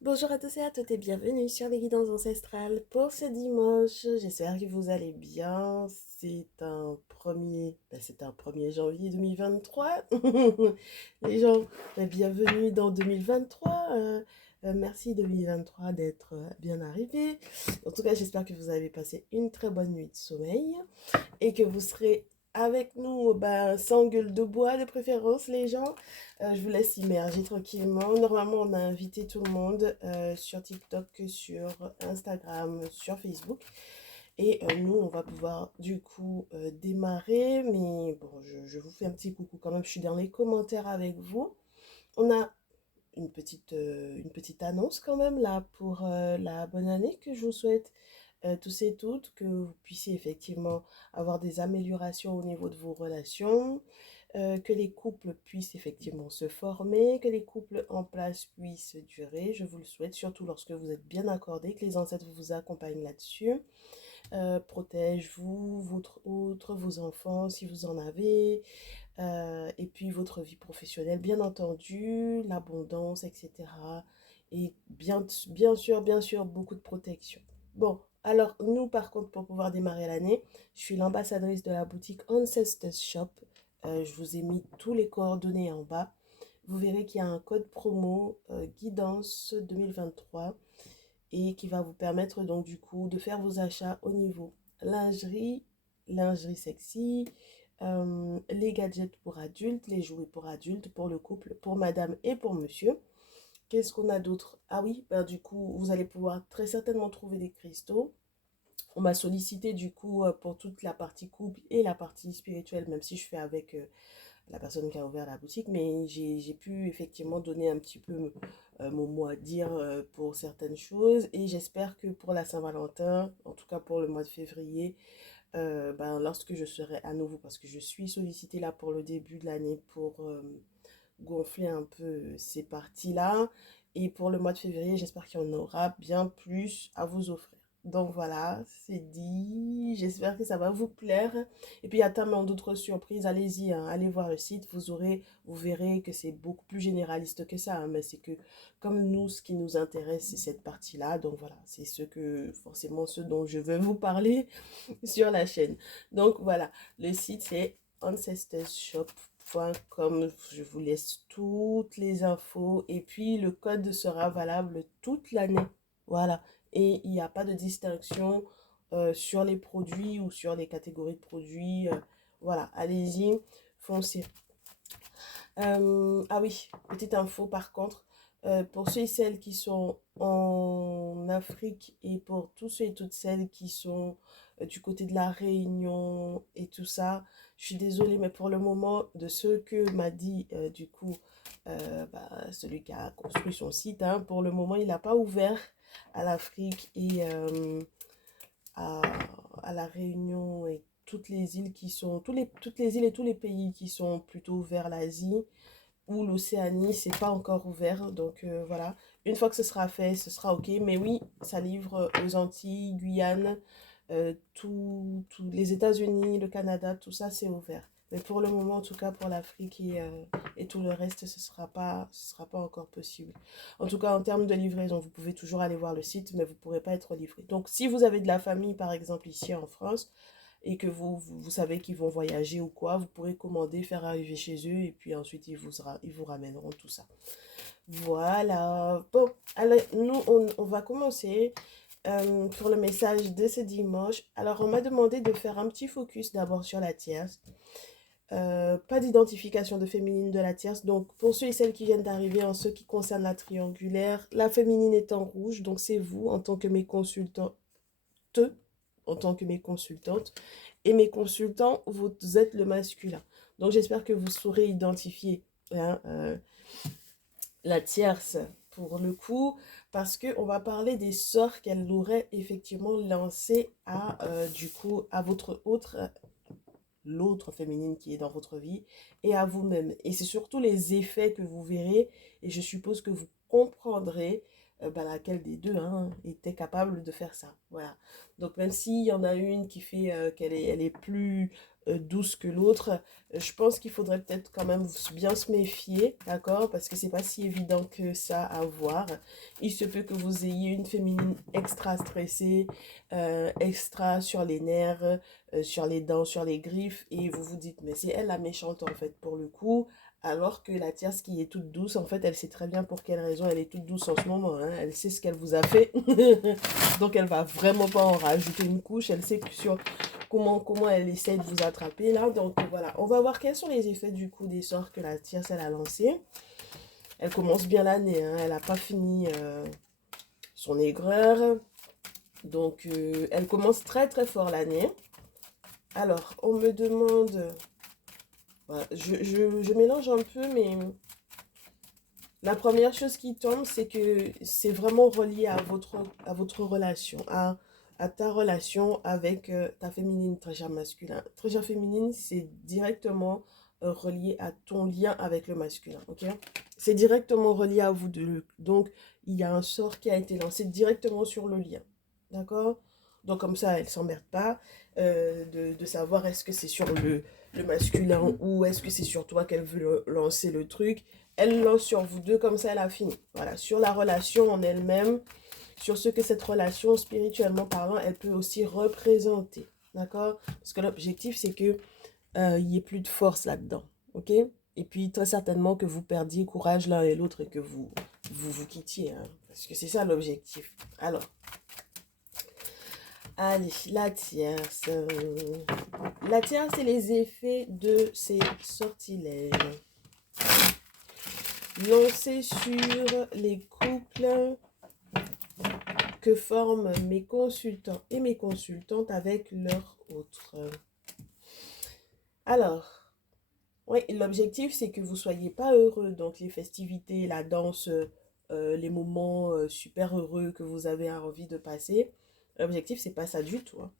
Bonjour à tous et à toutes et bienvenue sur les guidances ancestrales pour ce dimanche. J'espère que vous allez bien. C'est un 1er janvier 2023. Les gens, bienvenue dans 2023. Merci 2023 d'être bien arrivé. En tout cas, j'espère que vous avez passé une très bonne nuit de sommeil et que vous serez avec nous, sans gueule de bois de préférence, les gens. Je vous laisse immerger tranquillement. Normalement, on a invité tout le monde sur TikTok, sur Instagram, sur Facebook. Et nous, on va pouvoir du coup démarrer. Mais bon, je vous fais un petit coucou quand même. Je suis dans les commentaires avec vous. On a une petite annonce quand même là pour la bonne année que je vous souhaite tous et toutes, que vous puissiez effectivement avoir des améliorations au niveau de vos relations, que les couples puissent effectivement se former, que les couples en place puissent durer. Je vous le souhaite, surtout lorsque vous êtes bien accordés, que les ancêtres vous accompagnent là-dessus. Protège-vous, votre autre, vos enfants si vous en avez, et puis votre vie professionnelle, bien entendu, l'abondance, etc. Et bien sûr, beaucoup de protection. Bon, alors nous, par contre, pour pouvoir démarrer l'année, je suis l'ambassadrice de la boutique Ancestors Shop. Je vous ai mis tous les coordonnées en bas. Vous verrez qu'il y a un code promo guidance 2023 et qui va vous permettre donc du coup de faire vos achats au niveau lingerie, lingerie sexy, les gadgets pour adultes, les jouets pour adultes, pour le couple, pour madame et pour monsieur. Qu'est-ce qu'on a d'autre? Ah oui, ben du coup, vous allez pouvoir très certainement trouver des cristaux. On m'a sollicité du coup pour toute la partie couple et la partie spirituelle, même si je fais avec la personne qui a ouvert la boutique, mais j'ai pu effectivement donner un petit peu mon mot à dire pour certaines choses et j'espère que pour la Saint-Valentin, en tout cas pour le mois de février, lorsque je serai à nouveau, parce que je suis sollicitée là pour le début de l'année pour gonfler un peu ces parties-là. Et pour le mois de février, j'espère qu'il y en aura bien plus à vous offrir. Donc voilà, c'est dit. J'espère que ça va vous plaire. Et puis il y a tellement d'autres surprises. Allez-y, hein, allez voir le site. Vous verrez que c'est beaucoup plus généraliste que ça, hein, mais c'est que comme nous, ce qui nous intéresse, c'est cette partie-là. Donc voilà, c'est forcément ce dont je veux vous parler sur la chaîne. Donc voilà, le site c'est ancestorsshop.com. Je vous laisse toutes les infos et puis le code sera valable toute l'année. Voilà. Et il n'y a pas de distinction sur les produits ou sur les catégories de produits. Voilà, allez-y, foncez. Ah oui, petite info par contre, pour ceux et celles qui sont en Afrique et pour tous ceux et toutes celles qui sont du côté de la Réunion et tout ça, je suis désolée, mais pour le moment, de ce que m'a dit du coup celui qui a construit son site, hein, pour le moment, il n'a pas ouvert à l'Afrique et à, à la Réunion et toutes les îles qui sont, toutes les îles et tous les pays qui sont plutôt vers l'Asie ou l'Océanie, c'est pas encore ouvert. Donc voilà, une fois que ce sera fait, ce sera ok. Mais oui, ça livre aux Antilles, Guyane, tous les États-Unis, le Canada, tout ça, c'est ouvert. Mais pour le moment, en tout cas pour l'Afrique et tout le reste, ce sera pas encore possible. En tout cas, en termes de livraison, vous pouvez toujours aller voir le site, mais vous ne pourrez pas être livré. Donc, si vous avez de la famille, par exemple, ici en France, et que vous savez qu'ils vont voyager ou quoi, vous pourrez commander, faire arriver chez eux et puis ensuite ils vous ramèneront tout ça. Voilà. Bon, alors nous, on va commencer pour le message de ce dimanche. Alors, on m'a demandé de faire un petit focus d'abord sur la tierce. Pas d'identification de féminine de la tierce. Donc, pour ceux et celles qui viennent d'arriver, en ce qui concerne la triangulaire, la féminine est en rouge. Donc, c'est vous en tant que mes consultantes, en tant que mes consultantes. Et mes consultants, vous êtes le masculin. Donc j'espère que vous saurez identifier hein, la tierce pour le coup, parce qu'on va parler des sorts qu'elle aurait effectivement lancés du coup, à votre autre, l'autre féminine qui est dans votre vie, et à vous-même. Et c'est surtout les effets que vous verrez, et je suppose que vous comprendrez laquelle des deux hein, était capable de faire ça. Voilà. Donc même s'il y en a une qui fait elle est plus douce que l'autre, je pense qu'il faudrait peut-être quand même bien se méfier, d'accord? Parce que c'est pas si évident que ça à voir. Il se peut que vous ayez une féminine extra stressée, extra sur les nerfs, sur les dents, sur les griffes, et vous vous dites, mais c'est elle la méchante en fait pour le coup. Alors que la tierce qui est toute douce, en fait, elle sait très bien pour quelle raison elle est toute douce en ce moment, hein. Elle sait ce qu'elle vous a fait. Donc, elle va vraiment pas en rajouter une couche. Elle sait sur comment elle essaie de vous attraper, là. Donc, voilà. On va voir quels sont les effets, du coup, des sorts que la tierce, elle a lancés. Elle commence bien l'année, hein. Elle n'a pas fini son aigreur. Donc, elle commence très, très fort l'année. Alors, on me demande... Voilà, je mélange un peu, mais la première chose qui tombe, c'est que c'est vraiment relié à votre relation, à ta relation avec ta féminine, très masculin. Très féminine, c'est directement relié à ton lien avec le masculin, ok? C'est directement relié à vous deux. Donc, il y a un sort qui a été lancé directement sur le lien, d'accord? Donc, comme ça, elle ne s'emmerde pas de savoir est-ce que c'est sur le masculin ou est-ce que c'est sur toi qu'elle veut lancer le truc. Elle lance sur vous deux, comme ça elle a fini. Voilà, sur la relation en elle-même, sur ce que cette relation, spirituellement parlant, elle peut aussi représenter. D'accord? Parce que l'objectif, c'est que il n'y ait plus de force là-dedans. Ok? Et puis, très certainement que vous perdiez courage l'un et l'autre et que vous quittiez. Hein, parce que c'est ça l'objectif. Alors, allez, la tierce. La tierce, c'est les effets de ces sortilèges. Lancés sur les couples que forment mes consultants et mes consultantes avec leurs autres. Alors, oui, l'objectif, c'est que vous ne soyez pas heureux. Donc, les festivités, la danse, les moments super heureux que vous avez envie de passer, l'objectif, c'est pas ça du tout. Hein.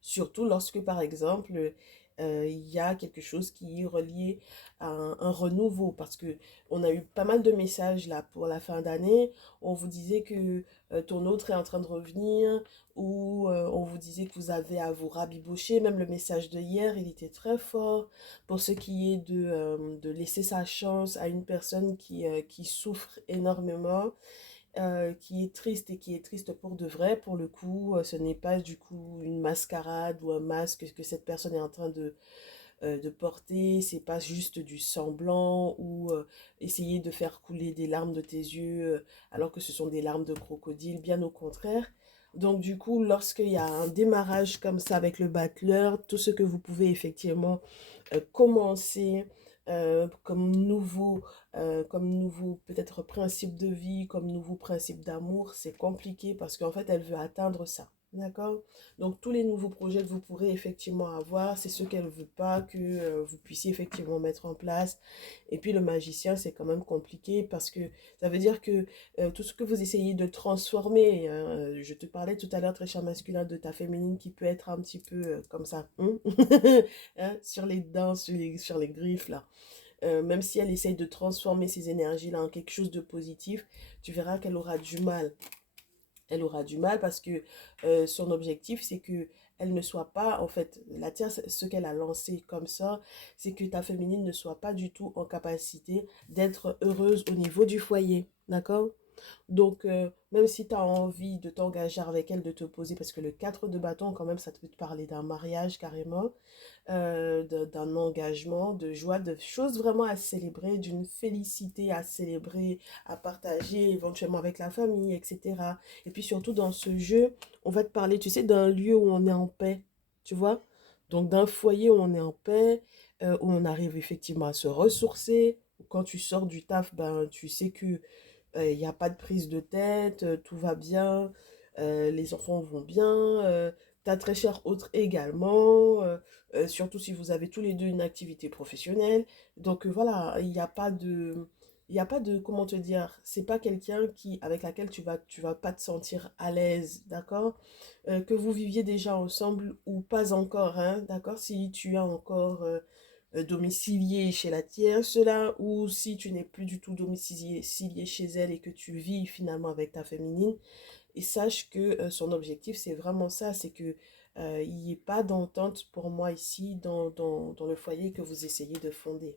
Surtout lorsque, par exemple, il y a quelque chose qui est relié à un renouveau. Parce que on a eu pas mal de messages là pour la fin d'année. On vous disait que ton autre est en train de revenir. Ou on vous disait que vous avez à vous rabibocher. Même le message de hier, il était très fort. Pour ce qui est de laisser sa chance à une personne qui souffre énormément qui est triste et qui est triste pour de vrai. Pour le coup, ce n'est pas du coup une mascarade ou un masque que cette personne est en train de porter. C'est pas juste du semblant ou essayer de faire couler des larmes de tes yeux alors que ce sont des larmes de crocodile. Bien au contraire. Donc du coup, lorsqu'il y a un démarrage comme ça avec le battleur, tout ce que vous pouvez effectivement commencer comme nouveau peut-être principe de vie, comme nouveau principe d'amour, c'est compliqué parce qu'en fait, elle veut atteindre ça. D'accord? Donc, tous les nouveaux projets que vous pourrez effectivement avoir, c'est ce qu'elle ne veut pas que vous puissiez effectivement mettre en place. Et puis, le magicien, c'est quand même compliqué parce que ça veut dire que tout ce que vous essayez de transformer, hein, je te parlais tout à l'heure, très cher masculin, de ta féminine qui peut être un petit peu comme ça, hein, hein, sur les dents, sur les griffes, là. Même si elle essaye de transformer ces énergies-là en quelque chose de positif, tu verras qu'elle aura du mal. Elle aura du mal parce que son objectif, c'est que elle ne soit pas, en fait, la terre, ce qu'elle a lancé comme ça, c'est que ta féminine ne soit pas du tout en capacité d'être heureuse au niveau du foyer. D'accord? Donc, même si tu as envie de t'engager avec elle, de te poser, parce que le 4 de bâton, quand même, ça peut te parler d'un mariage carrément, d'un engagement, de joie, de choses vraiment à célébrer, d'une félicité à célébrer, à partager éventuellement avec la famille, etc. Et puis surtout dans ce jeu, on va te parler, tu sais, d'un lieu où on est en paix, tu vois? Donc d'un foyer où on est en paix, où on arrive effectivement à se ressourcer. Quand tu sors du taf, ben, tu sais que il n'y a pas de prise de tête, tout va bien, les enfants vont bien, ta très chère autre également, surtout si vous avez tous les deux une activité professionnelle. Donc voilà, il y a pas de, comment te dire, c'est pas quelqu'un avec laquelle tu vas pas te sentir à l'aise, d'accord? Que vous viviez déjà ensemble ou pas encore, hein, d'accord? Si tu as encore domicilié chez la tierce là, ou si tu n'es plus du tout domicilié chez elle et que tu vis finalement avec ta féminine. Et sache que son objectif, c'est vraiment ça, c'est que il n'y ait pas d'entente pour moi ici dans le foyer que vous essayez de fonder.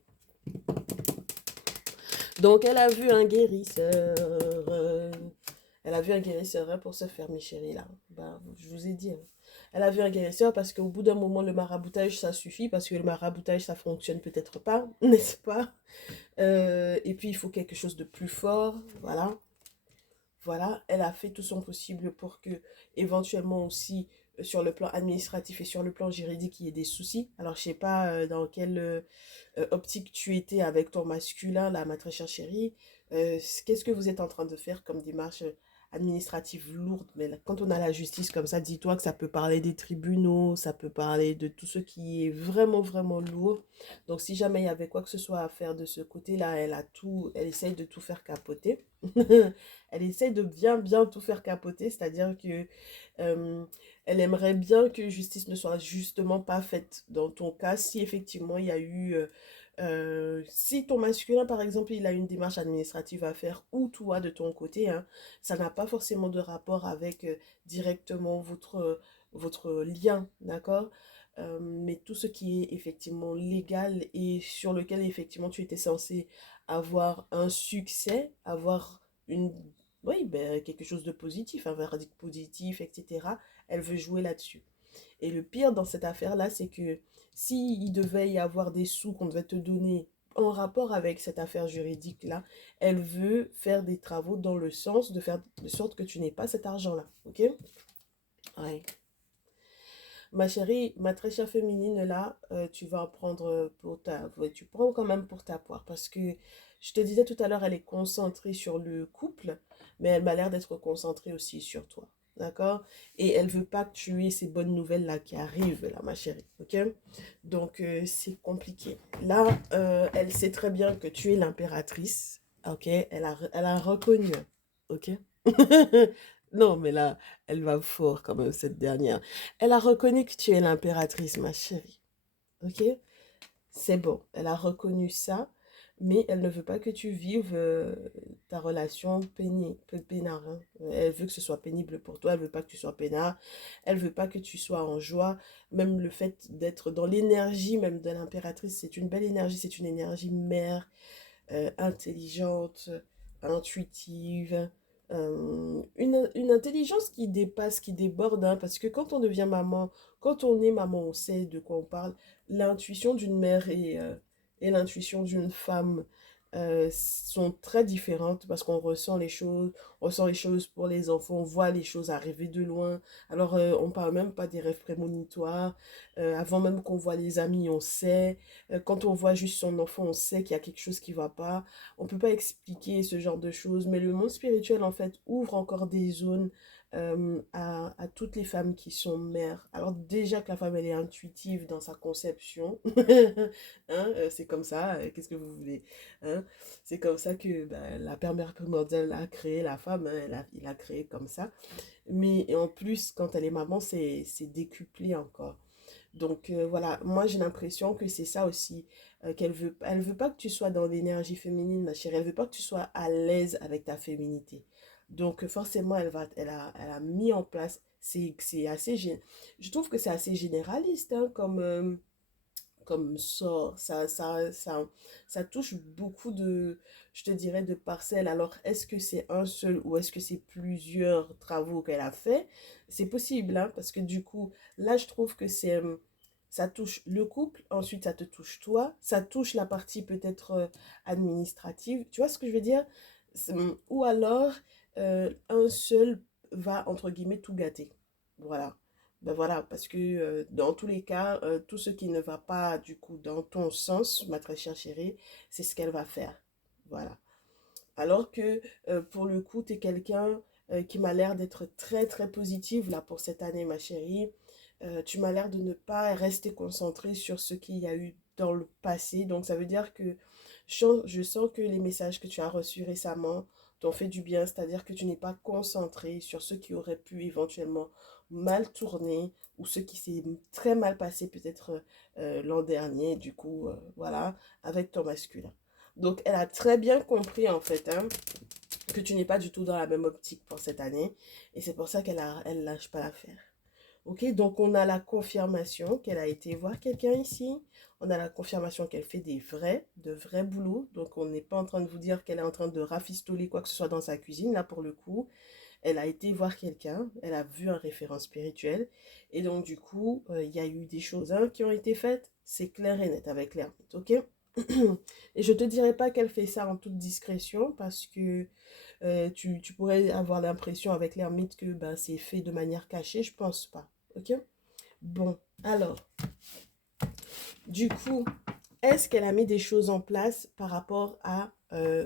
Donc, elle a vu un guérisseur. Elle a vu un guérisseur hein, pour se faire mes chéris là. Bah, je vous ai dit. Hein. Elle a vu un guérisseur parce qu'au bout d'un moment, le maraboutage, ça suffit. Parce que le maraboutage, ça fonctionne peut-être pas, n'est-ce pas? Et puis, il faut quelque chose de plus fort. Voilà. Voilà, elle a fait tout son possible pour que, éventuellement aussi, sur le plan administratif et sur le plan juridique, il y ait des soucis. Alors, je sais pas dans quelle optique tu étais avec ton masculin, là, ma très chère chérie. Qu'est-ce que vous êtes en train de faire comme démarche administrative lourde? Mais là, quand on a la justice comme ça, dis-toi que ça peut parler des tribunaux, ça peut parler de tout ce qui est vraiment, vraiment lourd. Donc, si jamais il y avait quoi que ce soit à faire de ce côté-là, elle essaye de tout faire capoter. Elle essaye de bien, bien tout faire capoter, c'est-à-dire que euh, elle aimerait bien que justice ne soit justement pas faite dans ton cas si effectivement il y a eu si ton masculin par exemple il a une démarche administrative à faire ou toi de ton côté hein, ça n'a pas forcément de rapport avec directement votre lien, d'accord. Mais tout ce qui est effectivement légal et sur lequel effectivement tu étais censé avoir un succès, avoir une oui, ben, quelque chose de positif, un verdict positif, etc. Elle veut jouer là-dessus. Et le pire dans cette affaire-là, c'est que s'il devait y avoir des sous qu'on devait te donner en rapport avec cette affaire juridique-là, elle veut faire des travaux dans le sens de faire de sorte que tu n'aies pas cet argent-là. Ok? Ouais. Ma chérie, ma très chère féminine, là, tu vas en prendre pour ta... ouais, tu prends quand même pour ta poire. Parce que, je te disais tout à l'heure, elle est concentrée sur le couple, mais elle m'a l'air d'être concentrée aussi sur toi. D'accord? Et elle veut pas que tu aies ces bonnes nouvelles-là qui arrivent, là, ma chérie. Ok? Donc, c'est compliqué. Là, elle sait très bien que tu es l'impératrice. Ok? Elle a reconnu. Ok? Non, mais là, elle va fort quand même, cette dernière. Elle a reconnu que tu es l'impératrice, ma chérie. Ok? C'est bon. Elle a reconnu ça, mais elle ne veut pas que tu vives ta relation peinard. Hein. Elle veut que ce soit pénible pour toi. Elle veut pas que tu sois peinard. Elle veut pas que tu sois en joie. Même le fait d'être dans l'énergie même de l'impératrice, c'est une belle énergie. C'est une énergie mère, intelligente, intuitive, une intelligence qui dépasse, qui déborde, hein, parce que quand on devient maman, quand on est maman, on sait de quoi on parle. L'intuition d'une mère et l'intuition d'une femme sont très différentes parce qu'on ressent les choses pour les enfants, on voit les choses arriver de loin. Alors, on parle même pas des rêves prémonitoires. Avant même qu'on voit les amis, on sait. Quand on voit juste son enfant, on sait qu'il y a quelque chose qui va pas. On peut pas expliquer ce genre de choses, mais le monde spirituel, en fait, ouvre encore des zones à toutes les femmes qui sont mères. Alors déjà que la femme, elle est intuitive dans sa conception, hein, c'est comme ça, qu'est-ce que vous voulez, hein? C'est comme ça que ben, la Père Mère primordiale a créé la femme, hein, il a créé comme ça. Mais et en plus, quand elle est maman, c'est décuplé encore. Donc voilà, moi j'ai l'impression que c'est ça aussi elle veut pas que tu sois dans l'énergie féminine, ma chérie, elle veut pas que tu sois à l'aise avec ta féminité. Donc forcément elle a mis en place, c'est assez je trouve que c'est assez généraliste hein, comme sort, ça touche beaucoup de, je te dirais, de parcelles. Alors, est-ce que c'est un seul ou est-ce que c'est plusieurs travaux qu'elle a fait? C'est possible, hein, parce que du coup, là, je trouve que ça touche le couple, ensuite ça te touche toi, ça touche la partie peut-être administrative. Tu vois ce que je veux dire? Ou alors, un seul va, entre guillemets, tout gâter. Voilà. Ben voilà, parce que dans tous les cas, tout ce qui ne va pas du coup dans ton sens, ma très chère chérie, c'est ce qu'elle va faire. Voilà. Alors que pour le coup, tu es quelqu'un qui m'a l'air d'être très très positive là pour cette année, ma chérie. Tu m'as l'air de ne pas rester concentrée sur ce qu'il y a eu dans le passé. Donc ça veut dire que je sens que les messages que tu as reçus récemment t'ont fait du bien, c'est-à-dire que tu n'es pas concentré sur ce qui aurait pu éventuellement mal tourner ou ce qui s'est très mal passé peut-être l'an dernier, du coup, voilà, avec ton masculin. Donc, elle a très bien compris en fait, hein, que tu n'es pas du tout dans la même optique pour cette année et c'est pour ça elle lâche pas l'affaire. Ok, donc on a la confirmation qu'elle a été voir quelqu'un ici. On a la confirmation qu'elle fait de vrais boulots. Donc on n'est pas en train de vous dire qu'elle est en train de rafistoler quoi que ce soit dans sa cuisine. Là, pour le coup, elle a été voir quelqu'un. Elle a vu un référent spirituel. Et donc, du coup, il y a eu des choses hein, qui ont été faites. C'est clair et net avec l'ermite, ok? Et je te dirais pas qu'elle fait ça en toute discrétion parce que tu pourrais avoir l'impression avec l'ermite que ben, c'est fait de manière cachée. Je pense pas. Ok? Bon, alors, du coup, est-ce qu'elle a mis des choses en place par rapport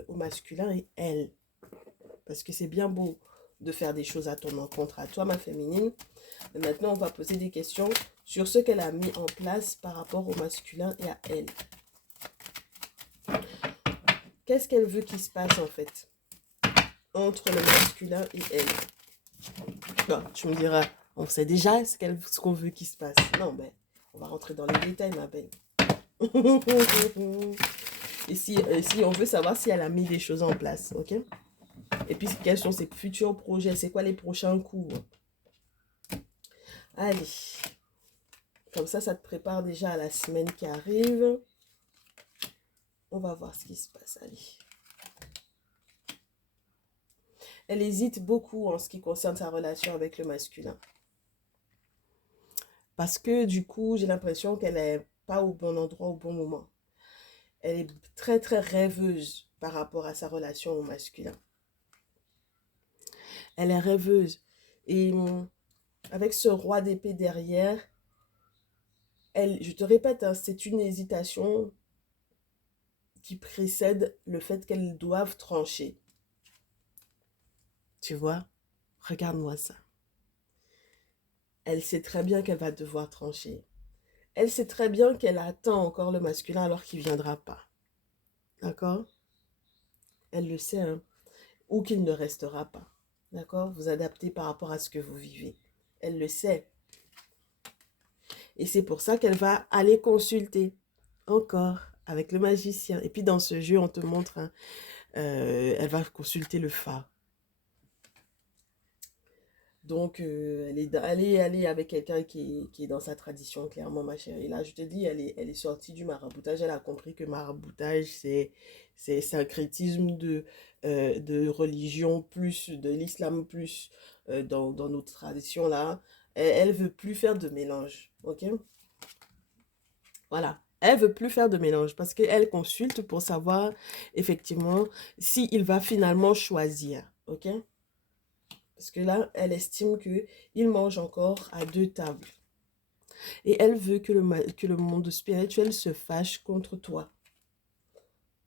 au masculin et elle? Parce que c'est bien beau de faire des choses à ton encontre, à toi, ma féminine. Mais maintenant, on va poser des questions sur ce qu'elle a mis en place par rapport au masculin et à elle. Qu'est-ce qu'elle veut qu'il se passe, en fait, entre le masculin et elle? Bon, tu me diras, on sait déjà ce qu'on veut qu'il se passe. Non, ben, on va rentrer dans les détails, ma belle. Et si on veut savoir si elle a mis des choses en place, ok? Et puis, quels sont ses futurs projets? C'est quoi les prochains coups? Allez. Comme ça te prépare déjà à la semaine qui arrive. On va voir ce qui se passe. Allez. Elle hésite beaucoup en ce qui concerne sa relation avec le masculin. Parce que du coup, j'ai l'impression qu'elle n'est pas au bon endroit au bon moment. Elle est très, très rêveuse par rapport à sa relation au masculin. Elle est rêveuse. Et avec ce roi d'épée derrière, je te répète, hein, c'est une hésitation qui précède le fait qu'elles doivent trancher. Tu vois? Regarde-moi ça. Elle sait très bien qu'elle va devoir trancher. Elle sait très bien qu'elle attend encore le masculin alors qu'il ne viendra pas. D'accord? Elle le sait, hein? Ou qu'il ne restera pas. D'accord? Vous adaptez par rapport à ce que vous vivez. Elle le sait. Et c'est pour ça qu'elle va aller consulter. Encore. Avec le magicien. Et puis dans ce jeu, on te montre, hein, elle va consulter le phare. Donc, elle est avec quelqu'un qui est dans sa tradition, clairement, ma chérie. Là, je te dis, elle est sortie du maraboutage. Elle a compris que maraboutage, c'est syncrétisme de religion plus, de l'islam plus dans notre tradition, là. Elle veut plus faire de mélange, ok? Voilà. Elle veut plus faire de mélange parce qu'elle consulte pour savoir, effectivement, s'il va finalement choisir, ok? Parce que là, elle estime qu'il mange encore à deux tables. Et elle veut que le monde spirituel se fâche contre toi.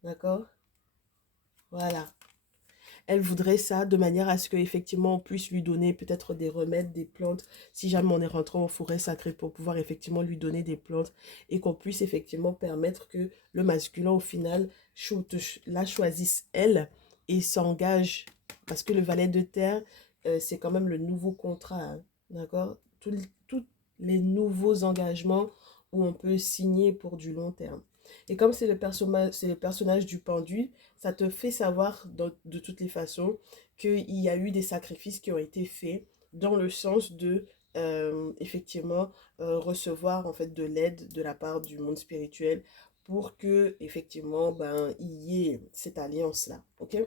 D'accord? Voilà. Elle voudrait ça de manière à ce qu'effectivement on puisse lui donner peut-être des remèdes, des plantes. Si jamais on est rentré en forêt sacrée pour pouvoir effectivement lui donner des plantes et qu'on puisse effectivement permettre que le masculin au final la choisisse elle et s'engage. Parce que le valet de terre, c'est quand même le nouveau contrat. Hein, d'accord? Tous les nouveaux engagements où on peut signer pour du long terme. Et comme c'est le personnage du pendu, ça te fait savoir de toutes les façons qu'il y a eu des sacrifices qui ont été faits dans le sens de effectivement recevoir en fait de l'aide de la part du monde spirituel pour que effectivement ben il y ait cette alliance là, ok?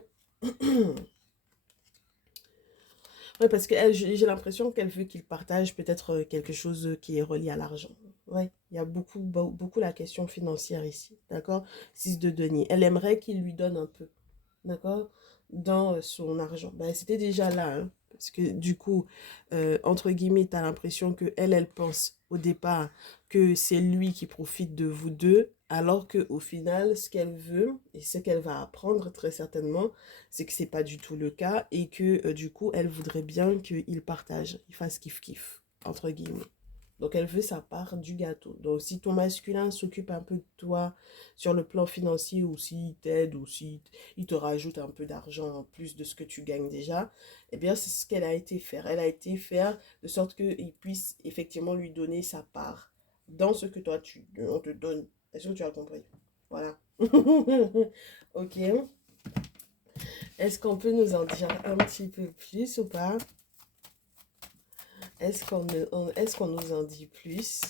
Ouais, parce que j'ai l'impression qu'elle veut qu'il partage peut-être quelque chose qui est relié à l'argent. Ouais, il y a beaucoup la question financière ici, d'accord? 6 de denier. Elle aimerait qu'il lui donne un peu, d'accord? Dans son argent. Ben, c'était déjà là, hein, parce que du coup, entre guillemets, tu as l'impression que elle pense au départ que c'est lui qui profite de vous deux, alors que au final, ce qu'elle veut et ce qu'elle va apprendre très certainement, c'est que c'est pas du tout le cas et que du coup, elle voudrait bien qu'il partage, il fasse kiff-kiff, entre guillemets. Donc, elle veut sa part du gâteau. Donc, si ton masculin s'occupe un peu de toi sur le plan financier, ou s'il t'aide, ou s'il te rajoute un peu d'argent en plus de ce que tu gagnes déjà, eh bien, c'est ce qu'elle a été faire. Elle a été faire de sorte qu'il puisse effectivement lui donner sa part dans ce que toi, on te donne. Est-ce que tu as compris? Voilà. Ok. Est-ce qu'on peut nous en dire un petit peu plus ou pas? Est-ce qu'on nous en dit plus?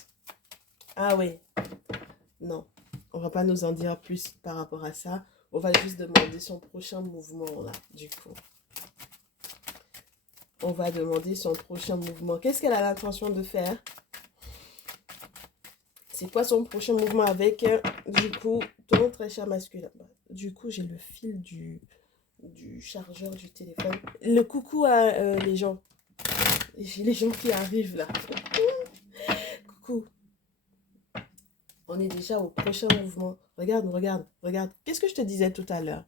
Ah oui, non. On va pas nous en dire plus par rapport à ça. On va juste demander son prochain mouvement là, du coup. On va demander son prochain mouvement. Qu'est-ce qu'elle a l'intention de faire? C'est quoi son prochain mouvement avec, du coup, ton très cher masculin? Du coup, j'ai le fil du chargeur du téléphone. Le coucou à les gens. J'ai les gens qui arrivent là. Coucou. On est déjà au prochain mouvement. Regarde, regarde, regarde. Qu'est-ce que je te disais tout à l'heure?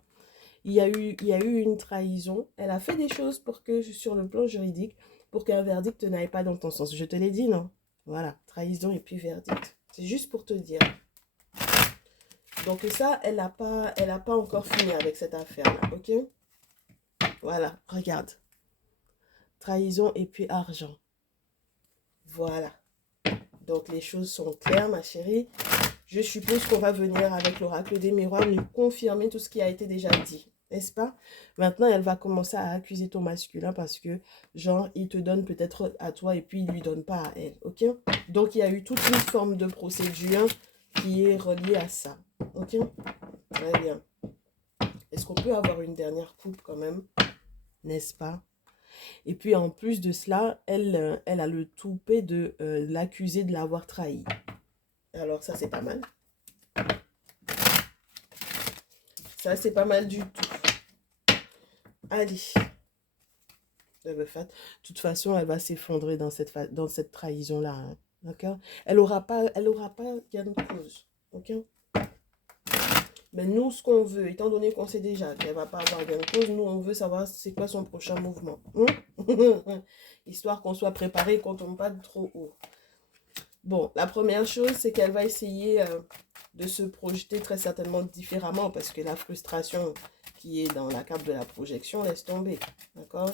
Il y a eu une trahison. Elle a fait des choses pour que, sur le plan juridique, pour qu'un verdict n'aille pas dans ton sens. Je te l'ai dit, non? Voilà, trahison et puis verdict. C'est juste pour te dire. Donc ça, elle a pas encore fini avec cette affaire-là, ok? Voilà, regarde. Trahison et puis argent. Voilà. Donc les choses sont claires, ma chérie. Je suppose qu'on va venir avec l'oracle des miroirs nous confirmer tout ce qui a été déjà dit, n'est-ce pas? Maintenant, elle va commencer à accuser ton masculin parce que, genre, il te donne peut-être à toi et puis il ne lui donne pas à elle, ok? Donc, il y a eu toute une forme de procédure qui est reliée à ça, ok? Très bien. Est-ce qu'on peut avoir une dernière coupe quand même? N'est-ce pas? Et puis, en plus de cela, elle a le toupet de l'accuser de l'avoir trahi. Alors, ça, c'est pas mal. Ça, c'est pas mal du tout. Allez. De toute façon, elle va s'effondrer dans cette trahison-là. Hein. D'accord? Elle aura pas gain de cause. Ok? Mais nous, ce qu'on veut, étant donné qu'on sait déjà qu'elle ne va pas avoir gain de cause, nous, on veut savoir c'est quoi son prochain mouvement. Histoire qu'on soit préparé et qu'on ne tombe pas de trop haut. Bon, la première chose, c'est qu'elle va essayer de se projeter très certainement différemment parce que la frustration qui est dans la carte de la projection laisse tomber. D'accord?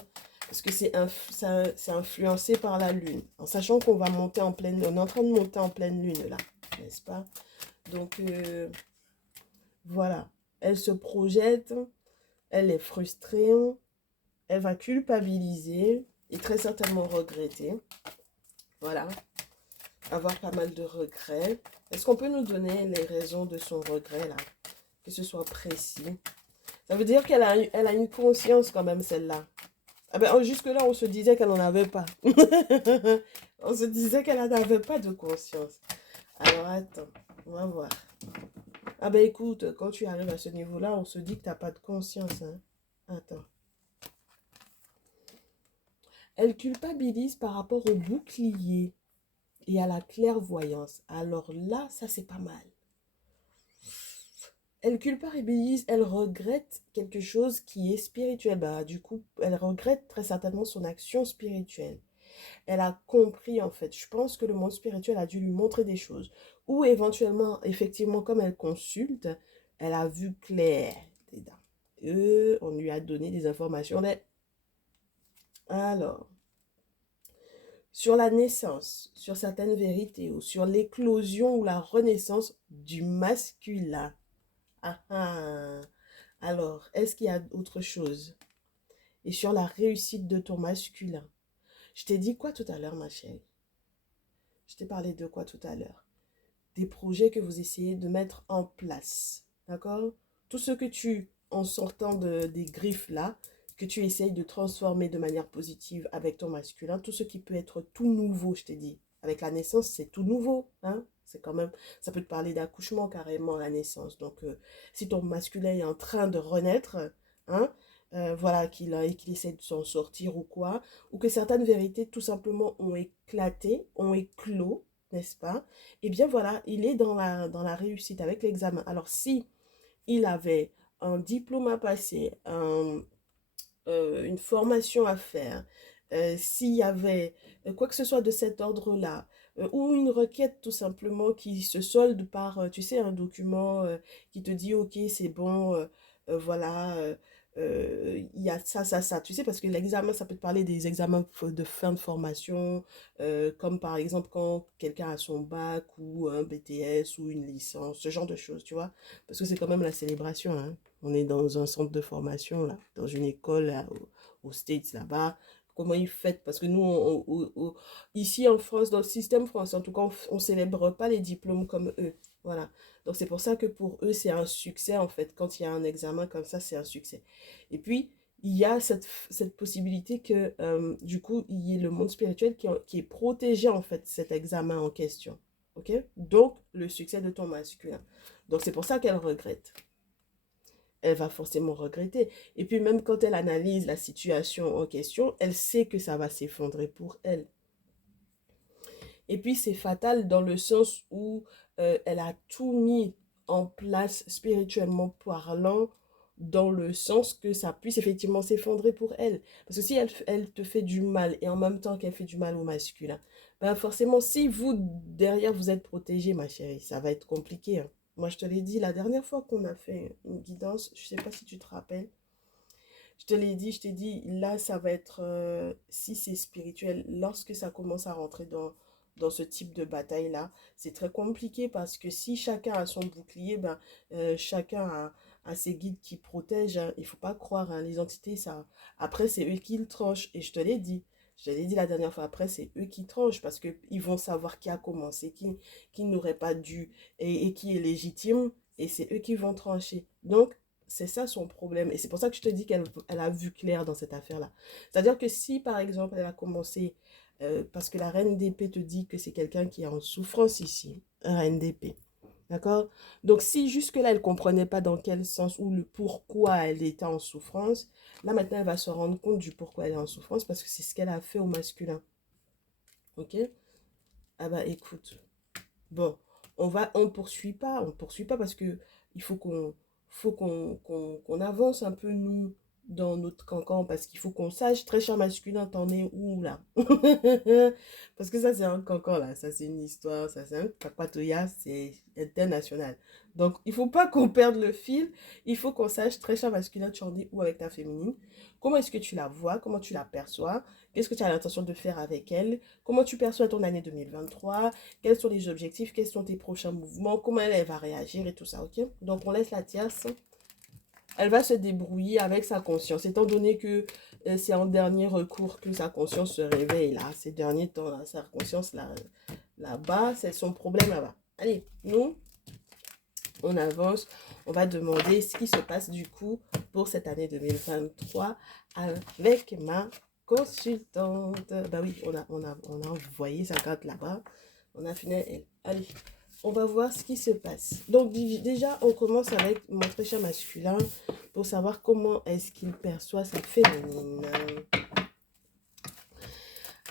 Parce que c'est influencé par la lune. En sachant qu'on va monter en pleine lune. On est en train de monter en pleine lune là. N'est-ce pas? Donc, voilà. Elle se projette. Elle est frustrée. Elle va culpabiliser. Et très certainement regretter. Voilà. Avoir pas mal de regrets. Est-ce qu'on peut nous donner les raisons de son regret là? Que ce soit précis. Ça veut dire qu'elle a une conscience quand même celle-là. Ah ben, jusque-là, on se disait qu'elle n'en avait pas. On se disait qu'elle n'avait pas de conscience. Alors, attends, on va voir. Ah ben, écoute, quand tu arrives à ce niveau-là, on se dit que tu n'as pas de conscience. Hein. Attends. Elle culpabilise par rapport au bouclier et à la clairvoyance. Alors là, ça, c'est pas mal. Elle culpabilise, elle regrette quelque chose qui est spirituel. Bah, du coup, elle regrette très certainement son action spirituelle. Elle a compris en fait. Je pense que le monde spirituel a dû lui montrer des choses. Ou éventuellement, effectivement, comme elle consulte, elle a vu clair. On lui a donné des informations. Alors, sur la naissance, sur certaines vérités, ou sur l'éclosion ou la renaissance du masculin. Ah ah. Alors, est-ce qu'il y a autre chose? Et sur la réussite de ton masculin. Je t'ai dit quoi tout à l'heure, ma chérie? Je t'ai parlé de quoi tout à l'heure? Des projets que vous essayez de mettre en place. D'accord? Tout ce que en sortant des griffes là, que tu essayes de transformer de manière positive avec ton masculin, tout ce qui peut être tout nouveau, je t'ai dit. Avec la naissance, c'est tout nouveau. Hein? C'est quand même, ça peut te parler d'accouchement carrément à la naissance. Donc, si ton masculin est en train de renaître, hein, voilà, qu'il essaie de s'en sortir ou quoi, ou que certaines vérités tout simplement ont éclaté, ont éclos, n'est-ce pas? Eh bien voilà, il est dans la réussite avec l'examen. Alors si il avait un diplôme à passer, une formation à faire, s'il y avait quoi que ce soit de cet ordre-là, ou une requête tout simplement qui se solde par, tu sais, un document qui te dit, ok, c'est bon, voilà, il y a ça. Tu sais, parce que l'examen, ça peut te parler des examens de fin de formation, comme par exemple quand quelqu'un a son bac ou un BTS ou une licence, ce genre de choses, tu vois. Parce que c'est quand même la célébration, hein. On est dans un centre de formation, là, dans une école, là, aux States, là-bas. Comment ils fêtent? Parce que nous, ici en France, dans le système français, en tout cas, on ne célèbre pas les diplômes comme eux. Voilà. Donc c'est pour ça que pour eux, c'est un succès, en fait. Quand il y a un examen comme ça, c'est un succès. Et puis, il y a cette possibilité que, du coup, il y ait le monde spirituel qui est protégé, en fait, cet examen en question. OK? Donc, le succès de ton masculin. Donc, c'est pour ça qu'elle regrette. Elle va forcément regretter. Et puis, même quand elle analyse la situation en question, elle sait que ça va s'effondrer pour elle. Et puis, c'est fatal dans le sens où elle a tout mis en place spirituellement parlant, dans le sens que ça puisse effectivement s'effondrer pour elle. Parce que si elle te fait du mal et en même temps qu'elle fait du mal au masculin, ben forcément, si vous, derrière, vous êtes protégé, ma chérie, ça va être compliqué, hein. Moi, je te l'ai dit la dernière fois qu'on a fait une guidance, je ne sais pas si tu te rappelles, je te l'ai dit, je t'ai dit, là, ça va être, si c'est spirituel, lorsque ça commence à rentrer dans ce type de bataille-là, c'est très compliqué parce que si chacun a son bouclier, ben, chacun a ses guides qui protègent, hein. Il ne faut pas croire, hein, les entités, ça. Après, c'est eux qui le tranchent. Et je te l'ai dit. Je te l'ai dit la dernière fois. Après, c'est eux qui tranchent parce qu'ils vont savoir qui a commencé, qui n'aurait pas dû et qui est légitime. Et c'est eux qui vont trancher. Donc, c'est ça son problème. Et c'est pour ça que je te dis qu'elle a vu clair dans cette affaire-là. C'est-à-dire que si, par exemple, elle a commencé, parce que la reine d'épée te dit que c'est quelqu'un qui est en souffrance ici, un reine d'épée. D'accord? Donc, si jusque-là, elle ne comprenait pas dans quel sens ou le pourquoi elle était en souffrance, là, maintenant, elle va se rendre compte du pourquoi elle est en souffrance parce que c'est ce qu'elle a fait au masculin. Ok? Ah bah, écoute. Bon, on poursuit pas parce que il faut qu'on avance un peu, nous, dans notre cancan, parce qu'il faut qu'on sache, très cher masculin, t'en es où, là? Parce que ça, c'est un cancan, là, ça, c'est une histoire, ça, c'est un papatoya, c'est international. Donc, il faut pas qu'on perde le fil, il faut qu'on sache, très cher masculin, tu en es où avec ta féminine? Comment est-ce que tu la vois? Comment tu la perçois? Qu'est-ce que tu as l'intention de faire avec elle? Comment tu perçois ton année 2023? Quels sont les objectifs, quels sont tes prochains mouvements, comment elle va réagir et tout ça, ok? Donc, on laisse la tierce. Elle va se débrouiller avec sa conscience, étant donné que c'est en dernier recours que sa conscience se réveille, là, ces derniers temps, là, sa conscience, là-bas, c'est son problème là-bas. Allez, nous, on avance, on va demander ce qui se passe du coup pour cette année 2023 avec ma consultante. Bah oui, on a envoyé sa carte là-bas. On a fini elle. Allez, on va voir ce qui se passe. Donc déjà, on commence avec mon très cher masculin pour savoir comment est-ce qu'il perçoit sa féminine.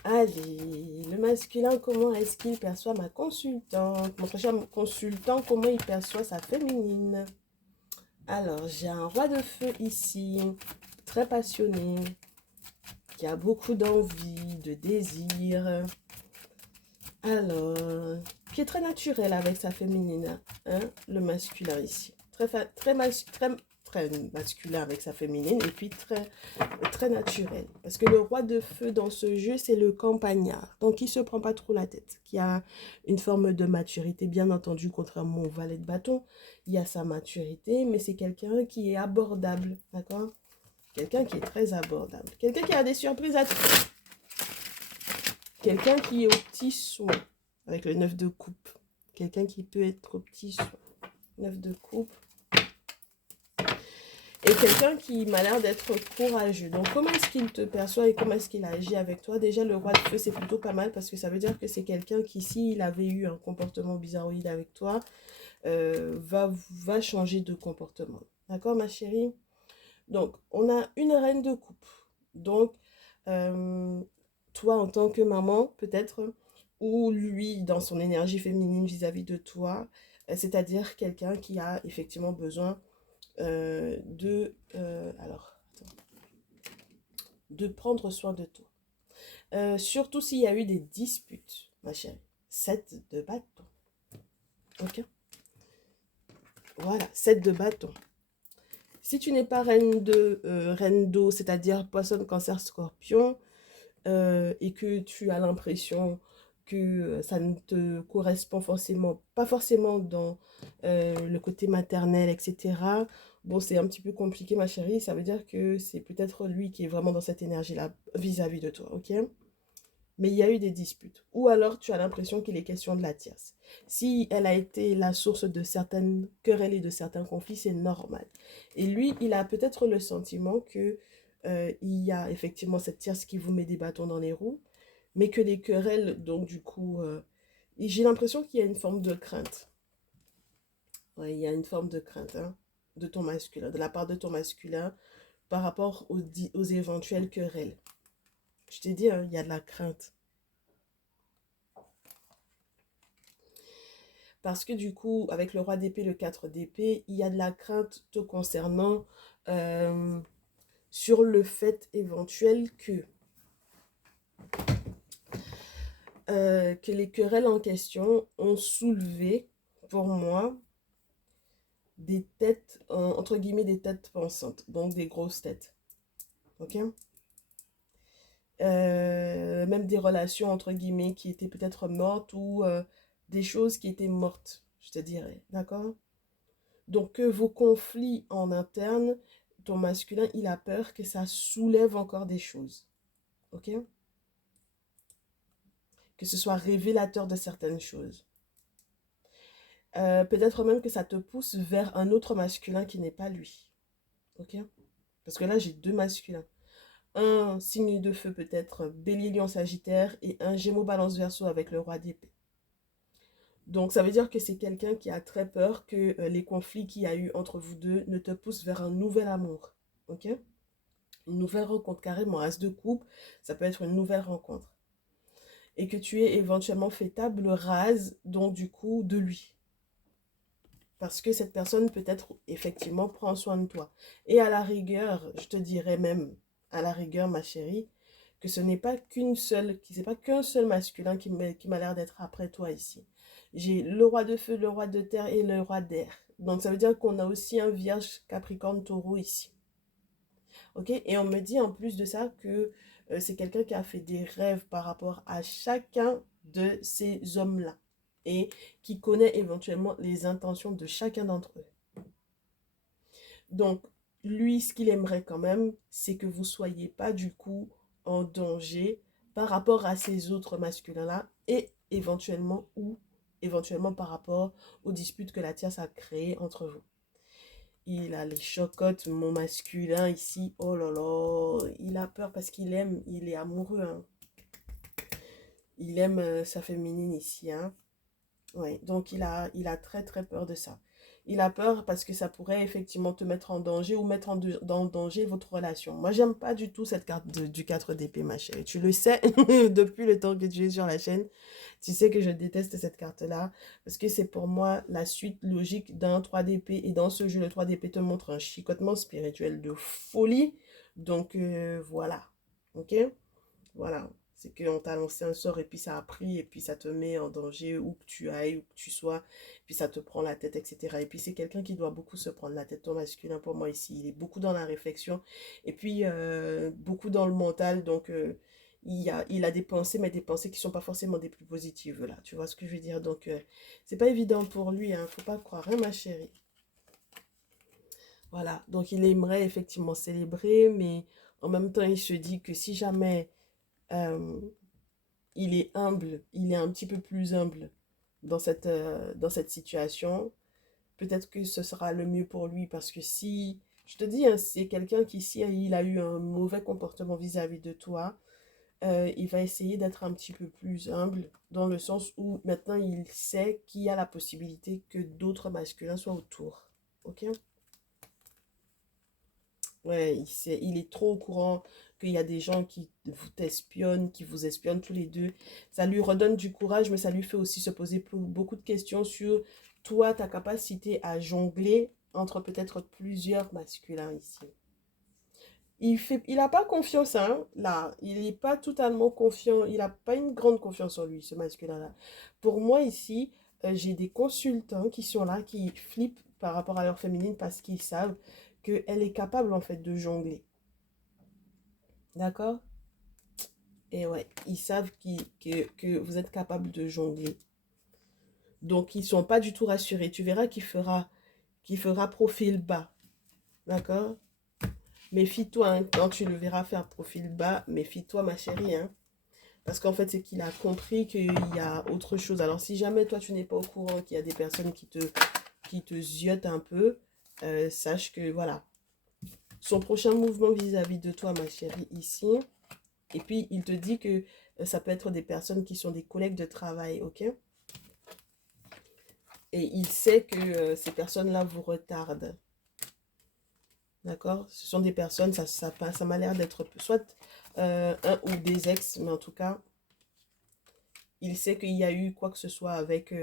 Allez, le masculin, comment est-ce qu'il perçoit ma consultante? Mon très cher consultant, comment il perçoit sa féminine? Alors, j'ai un roi de feu ici, très passionné, qui a beaucoup d'envie, de désir. Alors, qui est très naturel avec sa féminine, hein, le masculin ici. Très masculin avec sa féminine et puis très naturel. Parce que le roi de feu dans ce jeu, c'est le campagnard. Donc, il ne se prend pas trop la tête. Qui a une forme de maturité, bien entendu, contrairement au valet de bâton. Il y a sa maturité, mais c'est quelqu'un qui est abordable, d'accord? Quelqu'un qui est très abordable. Quelqu'un qui a des surprises à tout. Quelqu'un qui est au petit soin, avec le 9 de coupe. Quelqu'un qui peut être au petit soin. 9 de coupe. Et quelqu'un qui m'a l'air d'être courageux. Donc, comment est-ce qu'il te perçoit et comment est-ce qu'il agit avec toi? Déjà, le roi de feu, c'est plutôt pas mal parce que ça veut dire que c'est quelqu'un qui, s'il avait eu un comportement bizarroïde avec toi, va changer de comportement. D'accord, ma chérie? Donc, on a une reine de coupe. Donc, toi, en tant que maman, peut-être, ou lui, dans son énergie féminine vis-à-vis de toi, c'est-à-dire quelqu'un qui a effectivement besoin de prendre soin de toi. Surtout s'il y a eu des disputes, ma chérie. 7 de bâton. Ok? Voilà, 7 de bâton. Si tu n'es pas reine d'eau, c'est-à-dire poisson, cancer, scorpion, et que tu as l'impression que ça ne te correspond forcément, pas forcément dans le côté maternel, etc. Bon, c'est un petit peu compliqué, ma chérie. Ça veut dire que c'est peut-être lui qui est vraiment dans cette énergie-là vis-à-vis de toi, ok? Mais il y a eu des disputes. Ou alors tu as l'impression qu'il est question de la tierce. Si elle a été la source de certaines querelles et de certains conflits, c'est normal. Et lui, il a peut-être le sentiment que il y a effectivement cette tierce qui vous met des bâtons dans les roues, mais que les querelles, donc du coup, j'ai l'impression qu'il y a une forme de crainte. Ouais, il y a une forme de crainte hein, de ton masculin, de la part de ton masculin par rapport aux éventuelles querelles. Je t'ai dit, hein, il y a de la crainte. Parce que du coup, avec le roi d'épée, le 4 d'épée, il y a de la crainte te concernant euh, sur le fait éventuel que les querelles en question ont soulevé, pour moi, des têtes, entre guillemets, des têtes pensantes, donc des grosses têtes. Ok? Même des relations, entre guillemets, qui étaient peut-être mortes ou des choses qui étaient mortes, je te dirais. D'accord? Donc, vos conflits en interne, ton masculin, il a peur que ça soulève encore des choses. Ok? Que ce soit révélateur de certaines choses. Peut-être même que ça te pousse vers un autre masculin qui n'est pas lui. Ok? Parce que là, j'ai deux masculins. Un signe de feu peut-être Bélier, Lion, Sagittaire et un Gémeaux, Balance, Verseau avec le roi d'épée. Donc, ça veut dire que c'est quelqu'un qui a très peur que les conflits qu'il y a eu entre vous deux ne te poussent vers un nouvel amour. Ok? Une nouvelle rencontre, carrément, as de coupe, ça peut être une nouvelle rencontre. Et que tu aies éventuellement fait table rase, donc du coup, de lui. Parce que cette personne peut-être, effectivement, prend soin de toi. Et à la rigueur, je te dirais même, à la rigueur, ma chérie, que ce n'est pas qu'un seul masculin qui m'a l'air d'être après toi ici. J'ai le roi de feu, le roi de terre et le roi d'air. Donc ça veut dire qu'on a aussi un vierge capricorne taureau ici. Ok? Et on me dit en plus de ça que c'est quelqu'un qui a fait des rêves par rapport à chacun de ces hommes-là et qui connaît éventuellement les intentions de chacun d'entre eux. Donc, lui, ce qu'il aimerait quand même, c'est que vous ne soyez pas du coup en danger par rapport à ces autres masculins-là et éventuellement par rapport aux disputes que la tierce a créées entre vous. Il a les chocottes, mon masculin ici. Oh là là, il a peur parce qu'il aime, il est amoureux. Hein. Il aime sa féminine ici. Hein. Ouais, donc il a très très peur de ça. Il a peur parce que ça pourrait effectivement te mettre en danger ou mettre en danger votre relation. Moi, j'aime pas du tout cette carte du 4 d'épée, ma chérie. Tu le sais, depuis le temps que tu es sur la chaîne, tu sais que je déteste cette carte-là parce que c'est pour moi la suite logique d'un 3 d'épée. Et dans ce jeu, le 3 d'épée te montre un chicotement spirituel de folie. Donc, voilà. Ok? Voilà. C'est qu'on t'a lancé un sort et puis ça a pris et puis ça te met en danger où que tu ailles, où que tu sois, puis ça te prend la tête, etc. Et puis c'est quelqu'un qui doit beaucoup se prendre la tête, ton masculin pour moi ici. Il est beaucoup dans la réflexion et puis beaucoup dans le mental. Donc il a des pensées, mais des pensées qui ne sont pas forcément des plus positives là. Tu vois ce que je veux dire? Donc c'est pas évident pour lui, hein. Faut pas croire, hein, ma chérie. Voilà. Donc il aimerait effectivement célébrer, mais en même temps il se dit que si jamais euh, il est humble, il est un petit peu plus humble dans cette situation, peut-être que ce sera le mieux pour lui parce que si, je te dis, hein, c'est quelqu'un qui, si il a eu un mauvais comportement vis-à-vis de toi, il va essayer d'être un petit peu plus humble dans le sens où maintenant il sait qu'il y a la possibilité que d'autres masculins soient autour. Ok? Ouais, il est trop au courant qu'il y a des gens qui vous espionnent, qui vous espionnent tous les deux. Ça lui redonne du courage, mais ça lui fait aussi se poser beaucoup de questions sur toi, ta capacité à jongler entre peut-être plusieurs masculins ici. il a pas confiance, hein, là. Il n'est pas totalement confiant. Il n'a pas une grande confiance en lui, ce masculin-là. Pour moi, ici, j'ai des consultants qui sont là, qui flippent par rapport à leur féminine parce qu'ils savent qu'elle est capable, en fait, de jongler. D'accord? Et ouais, ils savent que vous êtes capable de jongler. Donc, ils ne sont pas du tout rassurés. Tu verras qu'il fera profil bas. D'accord? Méfie-toi, hein, quand tu le verras faire profil bas, méfie-toi, ma chérie, hein. Parce qu'en fait, c'est qu'il a compris qu'il y a autre chose. Alors, si jamais toi, tu n'es pas au courant qu'il y a des personnes qui te ziotent un peu, sache que, voilà, son prochain mouvement vis-à-vis de toi, ma chérie, ici. Et puis, il te dit que ça peut être des personnes qui sont des collègues de travail, ok? Et il sait que ces personnes-là vous retardent. D'accord? Ce sont des personnes, ça m'a l'air d'être soit un ou des ex, mais en tout cas, il sait qu'il y a eu quoi que ce soit avec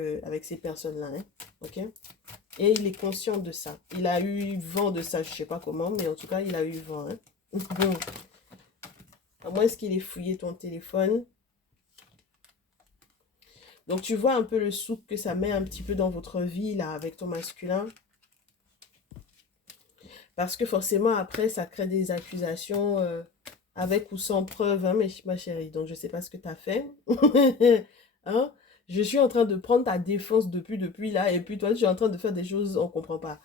ces personnes-là. Hein? Ok? Et il est conscient de ça. Il a eu vent de ça, je ne sais pas comment, mais en tout cas, il a eu vent. Hein? Bon. À moins qu'il ait fouillé ton téléphone. Donc, tu vois un peu le souk que ça met un petit peu dans votre vie, là, avec ton masculin. Parce que forcément, après, ça crée des accusations avec ou sans preuve, hein, ma chérie. Donc, je ne sais pas ce que tu as fait. Hein? Je suis en train de prendre ta défense depuis là. Et puis, toi, tu es en train de faire des choses, on ne comprend pas.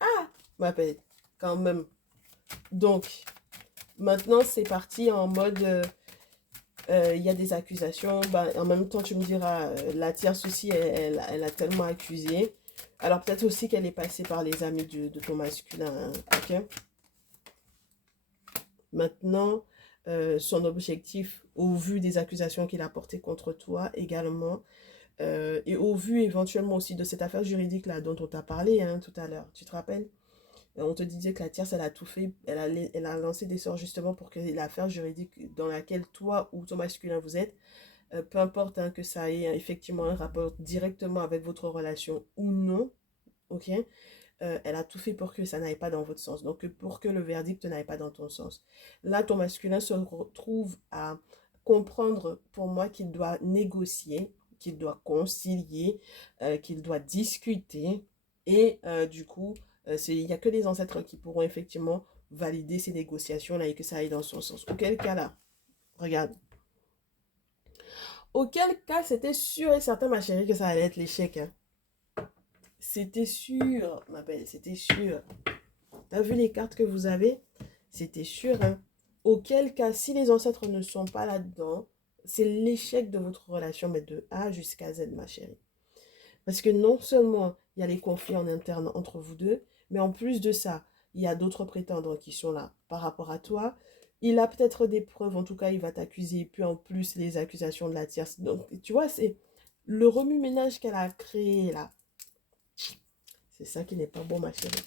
Ah, ma belle, quand même. Donc, maintenant, c'est parti en mode... il y a des accusations. Ben, en même temps, tu me diras, la tierce aussi, elle a tellement accusé. Alors, peut-être aussi qu'elle est passée par les amis de ton masculin. Hein, ok? Maintenant, son objectif, au vu des accusations qu'il a portées contre toi également, et au vu éventuellement aussi de cette affaire juridique-là dont on t'a parlé hein, tout à l'heure, tu te rappelles? On te disait que la tierce, elle a tout fait, elle a lancé des sorts justement pour que l'affaire juridique dans laquelle toi ou ton masculin vous êtes, peu importe hein, que ça ait effectivement un rapport directement avec votre relation ou non, ok? Elle a tout fait pour que ça n'aille pas dans votre sens. Donc, pour que le verdict n'aille pas dans ton sens. Là, ton masculin se retrouve à comprendre pour moi qu'il doit négocier, qu'il doit concilier, qu'il doit discuter. Et du coup, il n'y a que les ancêtres qui pourront effectivement valider ces négociations-là et que ça aille dans son sens. Auquel cas là, regarde. Auquel cas, c'était sûr et certain, ma chérie, que ça allait être l'échec. Hein. C'était sûr, ma belle, c'était sûr. T'as vu les cartes que vous avez? C'était sûr, hein? Auquel cas, si les ancêtres ne sont pas là-dedans, c'est l'échec de votre relation, mais de A jusqu'à Z, ma chérie. Parce que non seulement il y a les conflits en interne entre vous deux, mais en plus de ça, il y a d'autres prétendants qui sont là par rapport à toi. Il a peut-être des preuves, en tout cas, il va t'accuser, puis en plus les accusations de la tierce. Donc, tu vois, c'est le remue-ménage qu'elle a créé là. C'est ça qui n'est pas bon, ma chérie.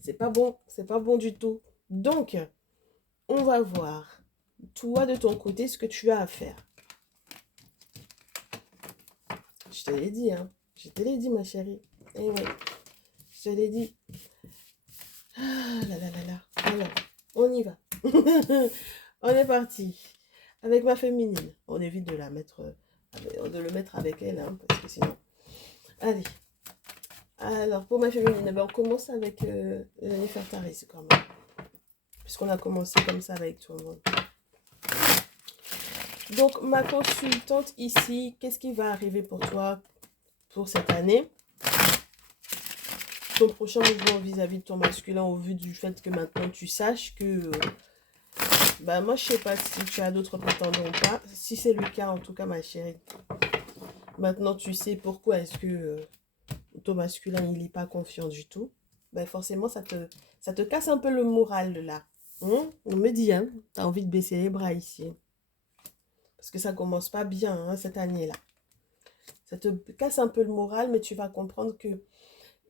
C'est pas bon du tout. Donc, on va voir, toi de ton côté, ce que tu as à faire. Je te l'ai dit, hein. Je te l'ai dit, ma chérie. Eh ouais, je te l'ai dit. Ah là là là là. Alors, on y va. On est parti. Avec ma féminine. On évite de la mettre, de le mettre avec elle, hein, parce que sinon... Allez. Alors, pour ma féminine, ben, on commence avec Nefertari, quand même. Puisqu'on a commencé comme ça avec tout le monde. Donc, ma consultante ici, qu'est-ce qui va arriver pour toi pour cette année? Ton prochain mouvement vis-à-vis de ton masculin au vu du fait que maintenant tu saches que... bah, moi, je sais pas si tu as d'autres prétendants ou pas. Si c'est le cas, en tout cas, ma chérie. Maintenant, tu sais pourquoi est-ce que ton masculin, il n'est pas confiant du tout. Ben, forcément, ça te casse un peu le moral, là. On me dit, hein, tu as envie de baisser les bras ici. Parce que ça commence pas bien, hein, cette année-là. Ça te casse un peu le moral, mais tu vas comprendre que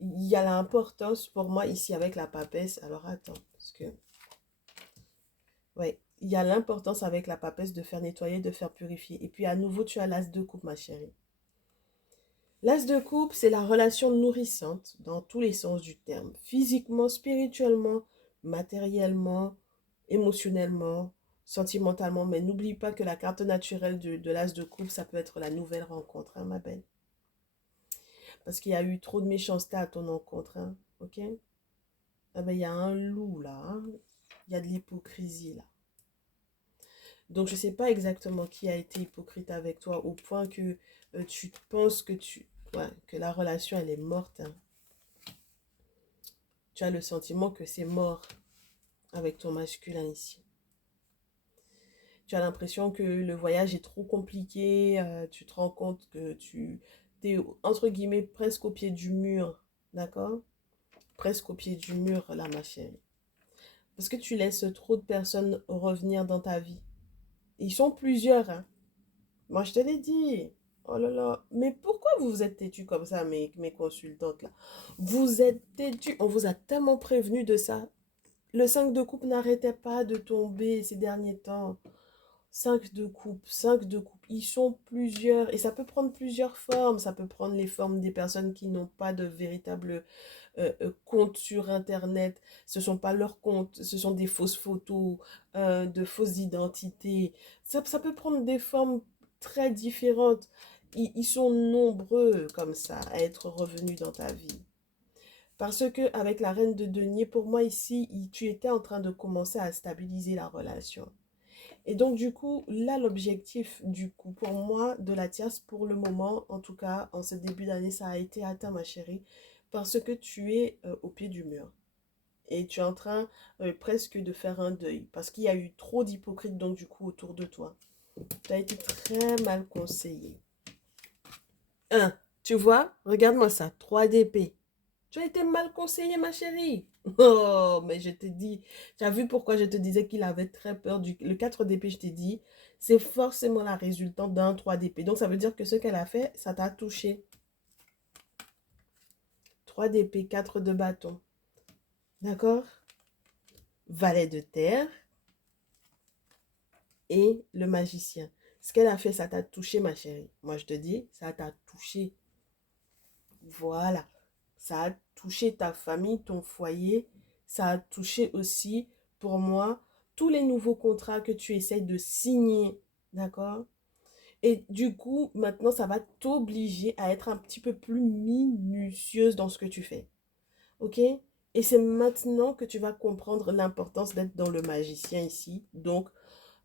il y a l'importance pour moi ici avec la papesse. Alors, attends, parce que... ouais, il y a l'importance avec la papesse de faire nettoyer, de faire purifier. Et puis, à nouveau, tu as l'as de coupe, ma chérie. L'as de coupe, c'est la relation nourrissante dans tous les sens du terme. Physiquement, spirituellement, matériellement, émotionnellement, sentimentalement. Mais n'oublie pas que la carte naturelle de l'as de coupe, ça peut être la nouvelle rencontre, hein, ma belle. Parce qu'il y a eu trop de méchanceté à ton encontre, hein, ok? Ah ben, il y a un loup là, hein. Il y a de l'hypocrisie là. Donc, je ne sais pas exactement qui a été hypocrite avec toi au point que tu penses ouais, que la relation, elle est morte, hein. Tu as le sentiment que c'est mort avec ton masculin ici. Tu as l'impression que le voyage est trop compliqué, tu te rends compte que tu es, entre guillemets, presque au pied du mur, d'accord? Presque au pied du mur, là, ma chérie. Parce que tu laisses trop de personnes revenir dans ta vie. Ils sont plusieurs, hein. Moi, je te l'ai dit. Oh là là. Mais pourquoi vous vous êtes têtus comme ça, mes consultantes, là? Vous êtes têtus. On vous a tellement prévenu de ça. Le 5 de coupe n'arrêtait pas de tomber ces derniers temps. 5 de coupe, 5 de coupe. Ils sont plusieurs. Et ça peut prendre plusieurs formes. Ça peut prendre les formes des personnes qui n'ont pas de véritable compte sur Internet. Ce ne sont pas leurs comptes. Ce sont des fausses photos, de fausses identités. Ça peut prendre des formes très différentes. Ils sont nombreux comme ça à être revenus dans ta vie. Parce que avec la reine de denier, pour moi ici, tu étais en train de commencer à stabiliser la relation. Et donc du coup, là, l'objectif du coup, pour moi, de la tierce, pour le moment, en tout cas, en ce début d'année, ça a été atteint, ma chérie, parce que tu es au pied du mur. Et tu es en train presque de faire un deuil, parce qu'il y a eu trop d'hypocrites, donc du coup, autour de toi. Tu as été très mal conseillé. 1. Tu vois, regarde-moi ça, 3 d'épée. Tu as été mal conseillé, ma chérie. Oh, mais je te dis, tu as vu pourquoi je te disais qu'il avait très peur du... Le 4 d'épée, je t'ai dit, c'est forcément la résultante d'un 3 d'épée. Donc, ça veut dire que ce qu'elle a fait, ça t'a touché. 3 d'épée, 4 de bâton. D'accord? Valet de terre et le magicien. Ce qu'elle a fait, ça t'a touché, ma chérie. Moi, je te dis, ça t'a touché. Voilà. Ça a touché ta famille, ton foyer. Ça a touché aussi, pour moi, tous les nouveaux contrats que tu essayes de signer. D'accord? Et du coup, maintenant, ça va t'obliger à être un petit peu plus minutieuse dans ce que tu fais. OK? Et c'est maintenant que tu vas comprendre l'importance d'être dans le magicien ici. Donc,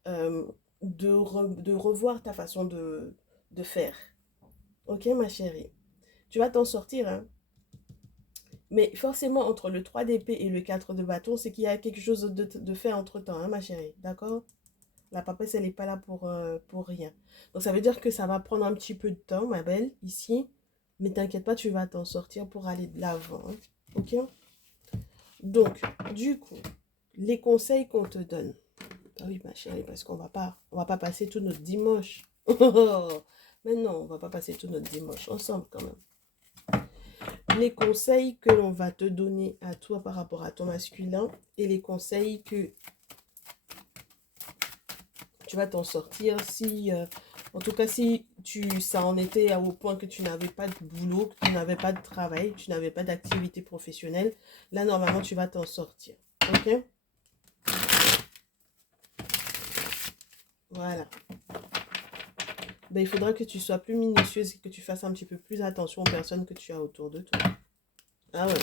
euh, de revoir ta façon de faire. OK, ma chérie? Tu vas t'en sortir, hein? Mais forcément, entre le 3 d'épée et le 4 de bâton, c'est qu'il y a quelque chose de fait entre-temps, hein, ma chérie. D'accord? La papesse, elle n'est pas là pour rien. Donc, ça veut dire que ça va prendre un petit peu de temps, ma belle, ici. Mais t'inquiète pas, tu vas t'en sortir pour aller de l'avant, hein. OK? Donc, du coup, les conseils qu'on te donne. Ah oui, ma chérie, parce on va pas passer tout notre dimanche. Mais non, on va pas passer tout notre dimanche ensemble quand même. Les conseils que l'on va te donner à toi par rapport à ton masculin et les conseils que tu vas t'en sortir si, en tout cas, si ça en était au point que tu n'avais pas de boulot, que tu n'avais pas de travail, tu n'avais pas d'activité professionnelle, là, normalement, tu vas t'en sortir. OK? Voilà. Ben, il faudra que tu sois plus minutieuse et que tu fasses un petit peu plus attention aux personnes que tu as autour de toi. Ah ouais.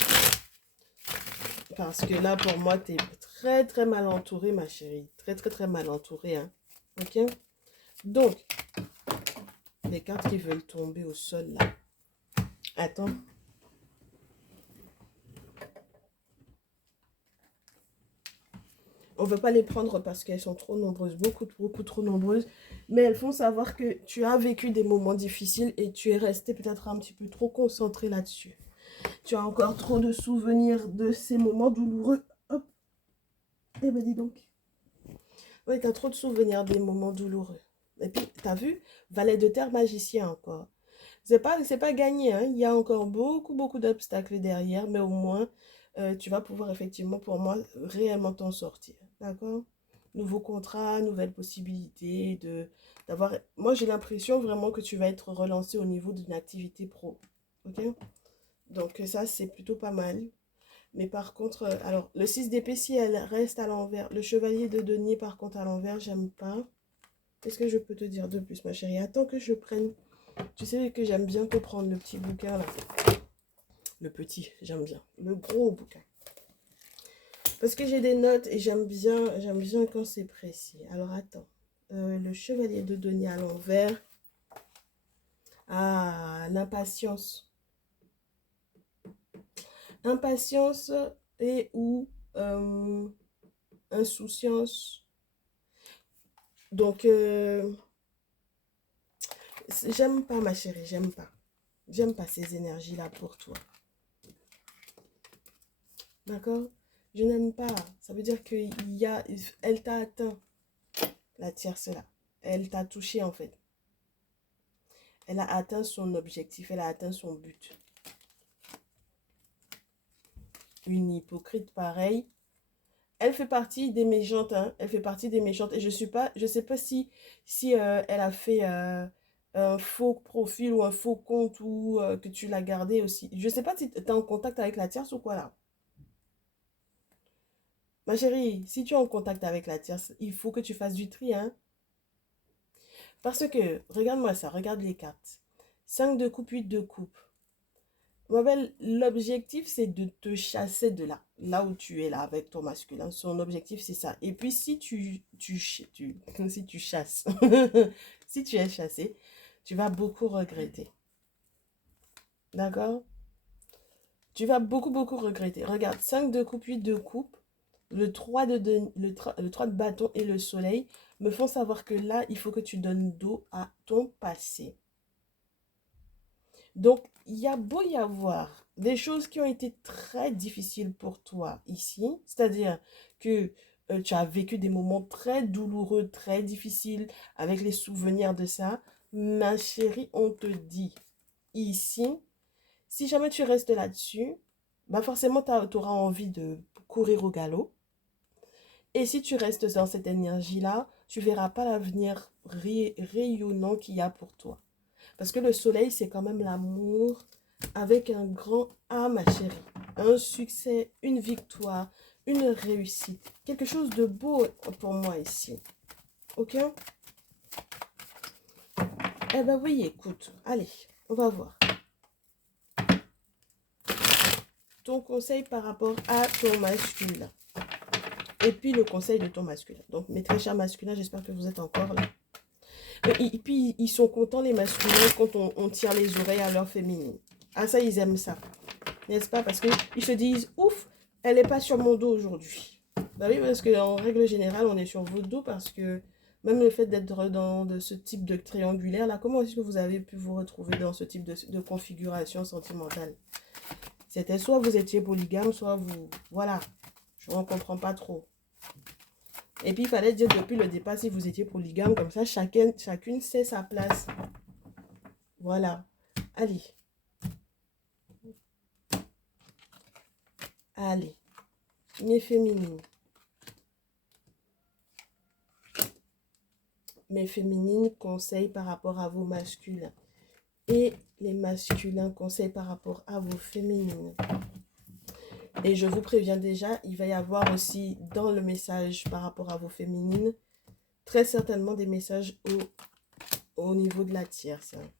Parce que là, pour moi, tu es très, très mal entourée, ma chérie. Très, très, très mal entourée, hein. OK? Donc, les cartes qui veulent tomber au sol, là. Attends. On ne veut pas les prendre parce qu'elles sont trop nombreuses, beaucoup, beaucoup trop nombreuses. Mais elles font savoir que tu as vécu des moments difficiles et tu es resté peut-être un petit peu trop concentré là-dessus. Tu as encore trop de souvenirs de ces moments douloureux. Hop. Eh ben dis donc. Oui, tu as trop de souvenirs des moments douloureux. Et puis, tu as vu, valet de terre magicien encore. C'est pas gagné, hein. Il y a encore beaucoup, beaucoup d'obstacles derrière, mais au moins, tu vas pouvoir effectivement, pour moi, réellement t'en sortir. D'accord? Nouveau contrat, nouvelles possibilités d'avoir. Moi, j'ai l'impression vraiment que tu vas être relancé au niveau d'une activité pro. Ok? Donc, ça, c'est plutôt pas mal. Mais par contre, alors, le 6 d'épée, si elle reste à l'envers, le chevalier de denier, par contre, à l'envers, j'aime pas. Qu'est-ce que je peux te dire de plus, ma chérie? Attends que je prenne. Tu sais que j'aime bien te prendre le petit bouquin, là. Le petit, j'aime bien. Le gros bouquin. Parce que j'ai des notes et j'aime bien quand c'est précis. Alors, attends. Le chevalier de denier à l'envers. Ah, l'impatience. Impatience et ou insouciance. Donc, j'aime pas, ma chérie, j'aime pas. J'aime pas ces énergies-là pour toi. D'accord? Je n'aime pas. Ça veut dire elle t'a atteint, la tierce là. Elle t'a touché en fait. Elle a atteint son objectif, elle a atteint son but. Une hypocrite pareille. Elle fait partie des méchantes, hein. Elle fait partie des méchantes. Et je sais pas si elle a fait un faux profil ou un faux compte ou que tu l'as gardé aussi. Je sais pas si tu es en contact avec la tierce ou quoi là. Ma chérie, si tu es en contact avec la tierce, il faut que tu fasses du tri, hein. Parce que, regarde-moi ça, regarde les cartes. 5 de coupe, 8 de coupe. Ma belle, l'objectif, c'est de te chasser de là. Là où tu es là avec ton masculin. Son objectif, c'est ça. Et puis, si si tu chasses, si tu es chassé, tu vas beaucoup regretter. D'accord? Tu vas beaucoup regretter. Regarde, 5 de coupe, 8 de coupe. Le 3 de bâton et le soleil me font savoir que là, il faut que tu donnes dos à ton passé. Donc, il y a beau y avoir des choses qui ont été très difficiles pour toi ici, c'est-à-dire que tu as vécu des moments très douloureux, très difficiles avec les souvenirs de ça. Ma chérie, on te dit ici, si jamais tu restes là-dessus, bah forcément, tu auras envie de courir au galop. Et si tu restes dans cette énergie-là, tu verras pas l'avenir rayonnant qu'il y a pour toi. Parce que le soleil, c'est quand même l'amour avec un grand A, ma chérie. Un succès, une victoire, une réussite. Quelque chose de beau pour moi ici. Ok? Eh ben oui, écoute. Allez, on va voir. Ton conseil par rapport à ton masculin. Et puis le conseil de ton masculin. Donc, mes très chers masculins, j'espère que vous êtes encore là. Et puis, ils sont contents, les masculins, quand on tire les oreilles à leur féminine. Ah, ça, ils aiment ça. N'est-ce pas? Parce qu'ils se disent, ouf, elle n'est pas sur mon dos aujourd'hui. Bah oui, parce qu'en règle générale, on est sur votre dos parce que même le fait d'être dans ce type de triangulaire, là, comment est-ce que vous avez pu vous retrouver dans ce type de configuration sentimentale? C'était soit vous étiez polygame, soit vous... Voilà, je ne comprends pas trop. Et puis, il fallait dire depuis le départ si vous étiez polygame, comme ça, chacune sait sa place. Voilà. Allez. Allez. Mes féminines. Mes féminines conseillent par rapport à vos masculins. Et les masculins conseillent par rapport à vos féminines. Et je vous préviens déjà, il va y avoir aussi dans le message par rapport à vos féminines, très certainement des messages au niveau de la tierce, hein,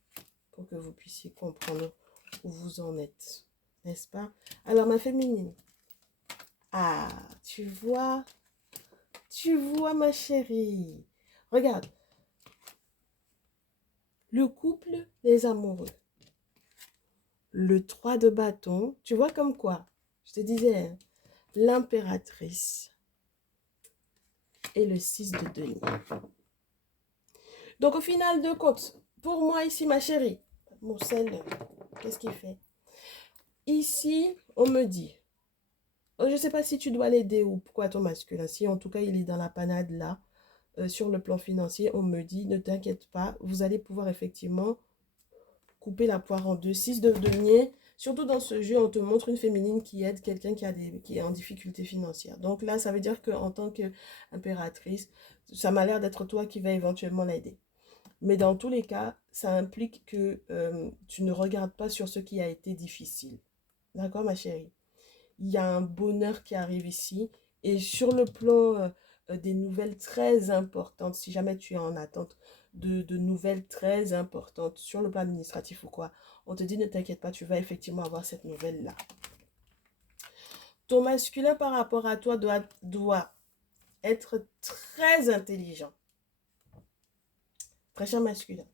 pour que vous puissiez comprendre où vous en êtes. N'est-ce pas? Alors, ma féminine. Ah, tu vois, ma chérie. Regarde. Le couple des amoureux. Le 3 de bâton. Tu vois comme quoi? Je te disais, hein, l'impératrice. Et le 6 de denier. Donc, au final de compte, pour moi ici, ma chérie, mon sel, qu'est-ce qu'il fait? Ici, on me dit, je ne sais pas si tu dois l'aider ou pourquoi ton masculin. Si en tout cas, il est dans la panade là, sur le plan financier, on me dit, ne t'inquiète pas, vous allez pouvoir effectivement couper la poire en deux. 6 de denier, surtout dans ce jeu, on te montre une féminine qui aide quelqu'un qui est en difficulté financière. Donc là, ça veut dire qu'en tant qu'impératrice, ça m'a l'air d'être toi qui va éventuellement l'aider. Mais dans tous les cas, ça implique que tu ne regardes pas sur ce qui a été difficile. D'accord, ma chérie? il y a un bonheur qui arrive ici. Et sur le plan des nouvelles très importantes, si jamais tu es en attente de nouvelles très importantes sur le plan administratif ou quoi, on te dit ne t'inquiète pas, tu vas effectivement avoir cette nouvelle-là. Ton masculin par rapport à toi doit être très intelligent. Très cher masculin.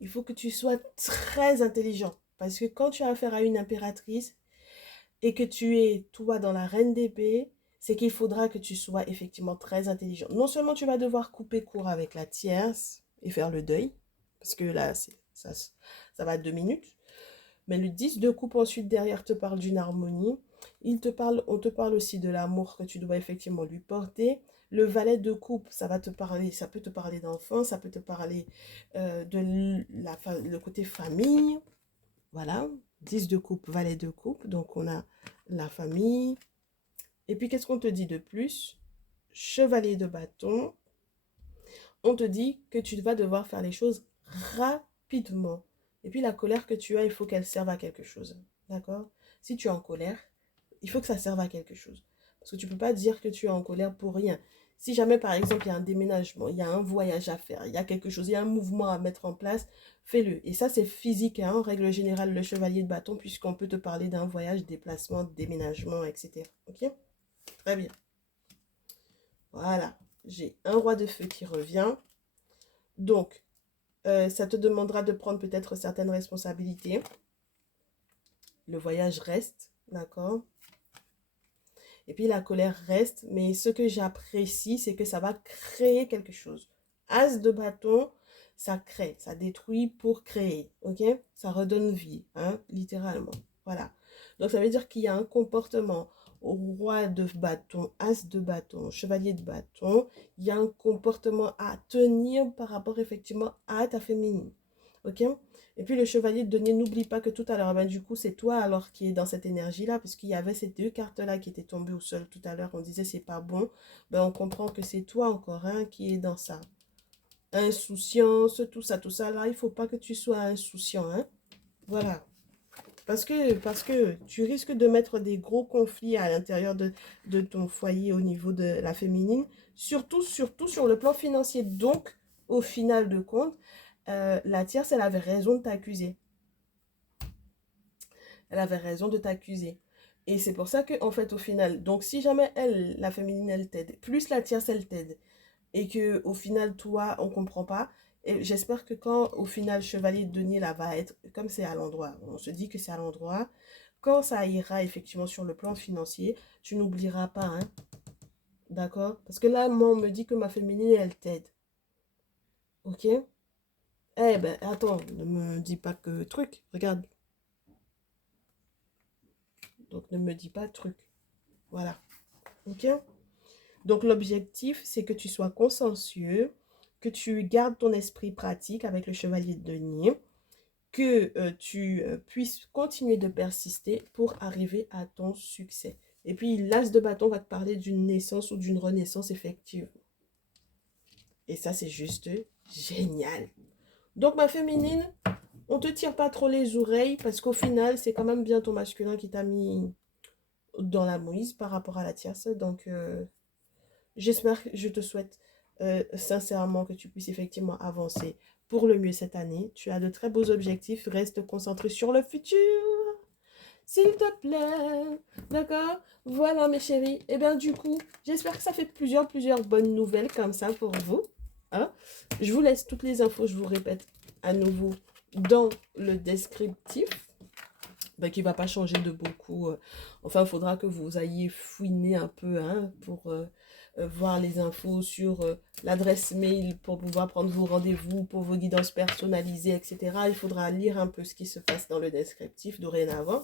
Il faut que tu sois très intelligent. Parce que quand tu as affaire à une impératrice et que tu es, toi, dans la reine d'épée, c'est qu'il faudra que tu sois effectivement très intelligent. Non seulement tu vas devoir couper court avec la tierce et faire le deuil, parce que là, ça va 2 minutes, mais le 10 de coupe ensuite derrière te parle d'une harmonie. On te parle aussi de l'amour que tu dois effectivement lui porter. Le valet de coupe, ça peut te parler d'enfant, ça peut te parler le côté famille. Voilà, 10 de coupe, valet de coupe. Donc on a la famille. Et puis qu'est-ce qu'on te dit de plus? Chevalier de bâton. On te dit que tu vas devoir faire les choses rapidement. Et puis la colère que tu as, il faut qu'elle serve à quelque chose. D'accord? Si tu es en colère, il faut que ça serve à quelque chose. Parce que tu ne peux pas dire que tu es en colère pour rien. Si jamais, par exemple, il y a un déménagement, il y a un voyage à faire, il y a quelque chose, il y a un mouvement à mettre en place, fais-le. Et ça, c'est physique, hein, en règle générale, le chevalier de bâton, puisqu'on peut te parler d'un voyage, déplacement, déménagement, etc. Ok? Très bien. Voilà. J'ai un roi de feu qui revient. Donc, ça te demandera de prendre peut-être certaines responsabilités. Le voyage reste, d'accord? Et puis la colère reste, mais ce que j'apprécie, c'est que ça va créer quelque chose. As de bâton, ça crée, ça détruit pour créer, ok? Ça redonne vie, hein, littéralement. Voilà. Donc ça veut dire qu'il y a un comportement au roi de bâton, as de bâton, chevalier de bâton, il y a un comportement à tenir par rapport effectivement à ta féminine, ok? Et puis le chevalier de denier, n'oublie pas que tout à l'heure, ben, du coup, c'est toi alors qui est dans cette énergie-là, puisqu'il y avait ces deux cartes-là qui étaient tombées au sol tout à l'heure. On disait c'est pas bon. Ben, on comprend que c'est toi encore hein, qui est dans ça. Insouciance, tout ça. Là, il faut pas que tu sois insouciant. Hein. Voilà. Parce que tu risques de mettre des gros conflits à l'intérieur de ton foyer au niveau de la féminine. Surtout sur le plan financier. Donc, au final de compte, la tierce, elle avait raison de t'accuser. Elle avait raison de t'accuser. Et c'est pour ça que, en fait, au final, donc si jamais elle, la féminine, elle t'aide, plus la tierce, elle t'aide, et que au final, toi, on comprend pas, et j'espère que quand, au final, Chevalier de Denier, là, va être, comme c'est à l'endroit, on se dit que c'est à l'endroit, quand ça ira effectivement sur le plan financier, tu n'oublieras pas, hein, d'accord? Parce que là, moi, on me dit que ma féminine, elle t'aide, ok? Eh ben, attends, ne me dis pas que truc, regarde. Donc, ne me dis pas truc. Voilà. Ok? Donc, l'objectif, c'est que tu sois consciencieux, que tu gardes ton esprit pratique avec le chevalier de denier, que tu puisses continuer de persister pour arriver à ton succès. Et puis, l'as de bâton va te parler d'une naissance ou d'une renaissance effective. Et ça, c'est juste génial. Donc, ma féminine, on te tire pas trop les oreilles parce qu'au final, c'est quand même bien ton masculin qui t'a mis dans la mouise par rapport à la tierce. Donc, j'espère que je te souhaite sincèrement que tu puisses effectivement avancer pour le mieux cette année. Tu as de très beaux objectifs. Reste concentré sur le futur. S'il te plaît. D'accord? Voilà mes chéris. Et bien du coup, j'espère que ça fait plusieurs bonnes nouvelles comme ça pour vous. Hein? Je vous laisse toutes les infos, je vous répète à nouveau, dans le descriptif. Ben, qui ne va pas changer de beaucoup. Enfin, il faudra que vous ayez fouiné un peu hein, pour voir les infos sur l'adresse mail pour pouvoir prendre vos rendez-vous pour vos guidances personnalisées, etc. Il faudra lire un peu ce qui se passe dans le descriptif dorénavant.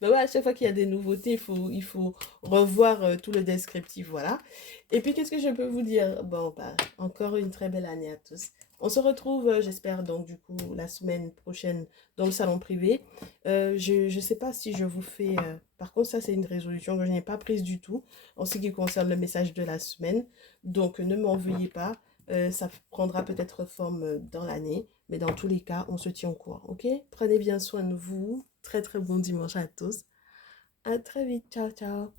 Ben ouais, à chaque fois qu'il y a des nouveautés, il faut revoir tout le descriptif, voilà. Et puis, qu'est-ce que je peux vous dire? Bon, bah, encore une très belle année à tous. On se retrouve, j'espère, donc du coup, la semaine prochaine dans le salon privé. Je ne sais pas si je vous fais... par contre, ça, c'est une résolution que je n'ai pas prise du tout en ce qui concerne le message de la semaine. Donc, ne m'en veuillez pas. Ça prendra peut-être forme dans l'année. Mais dans tous les cas, on se tient au courant, ok? Prenez bien soin de vous. Très, très bon dimanche à tous. À très vite. Ciao, ciao.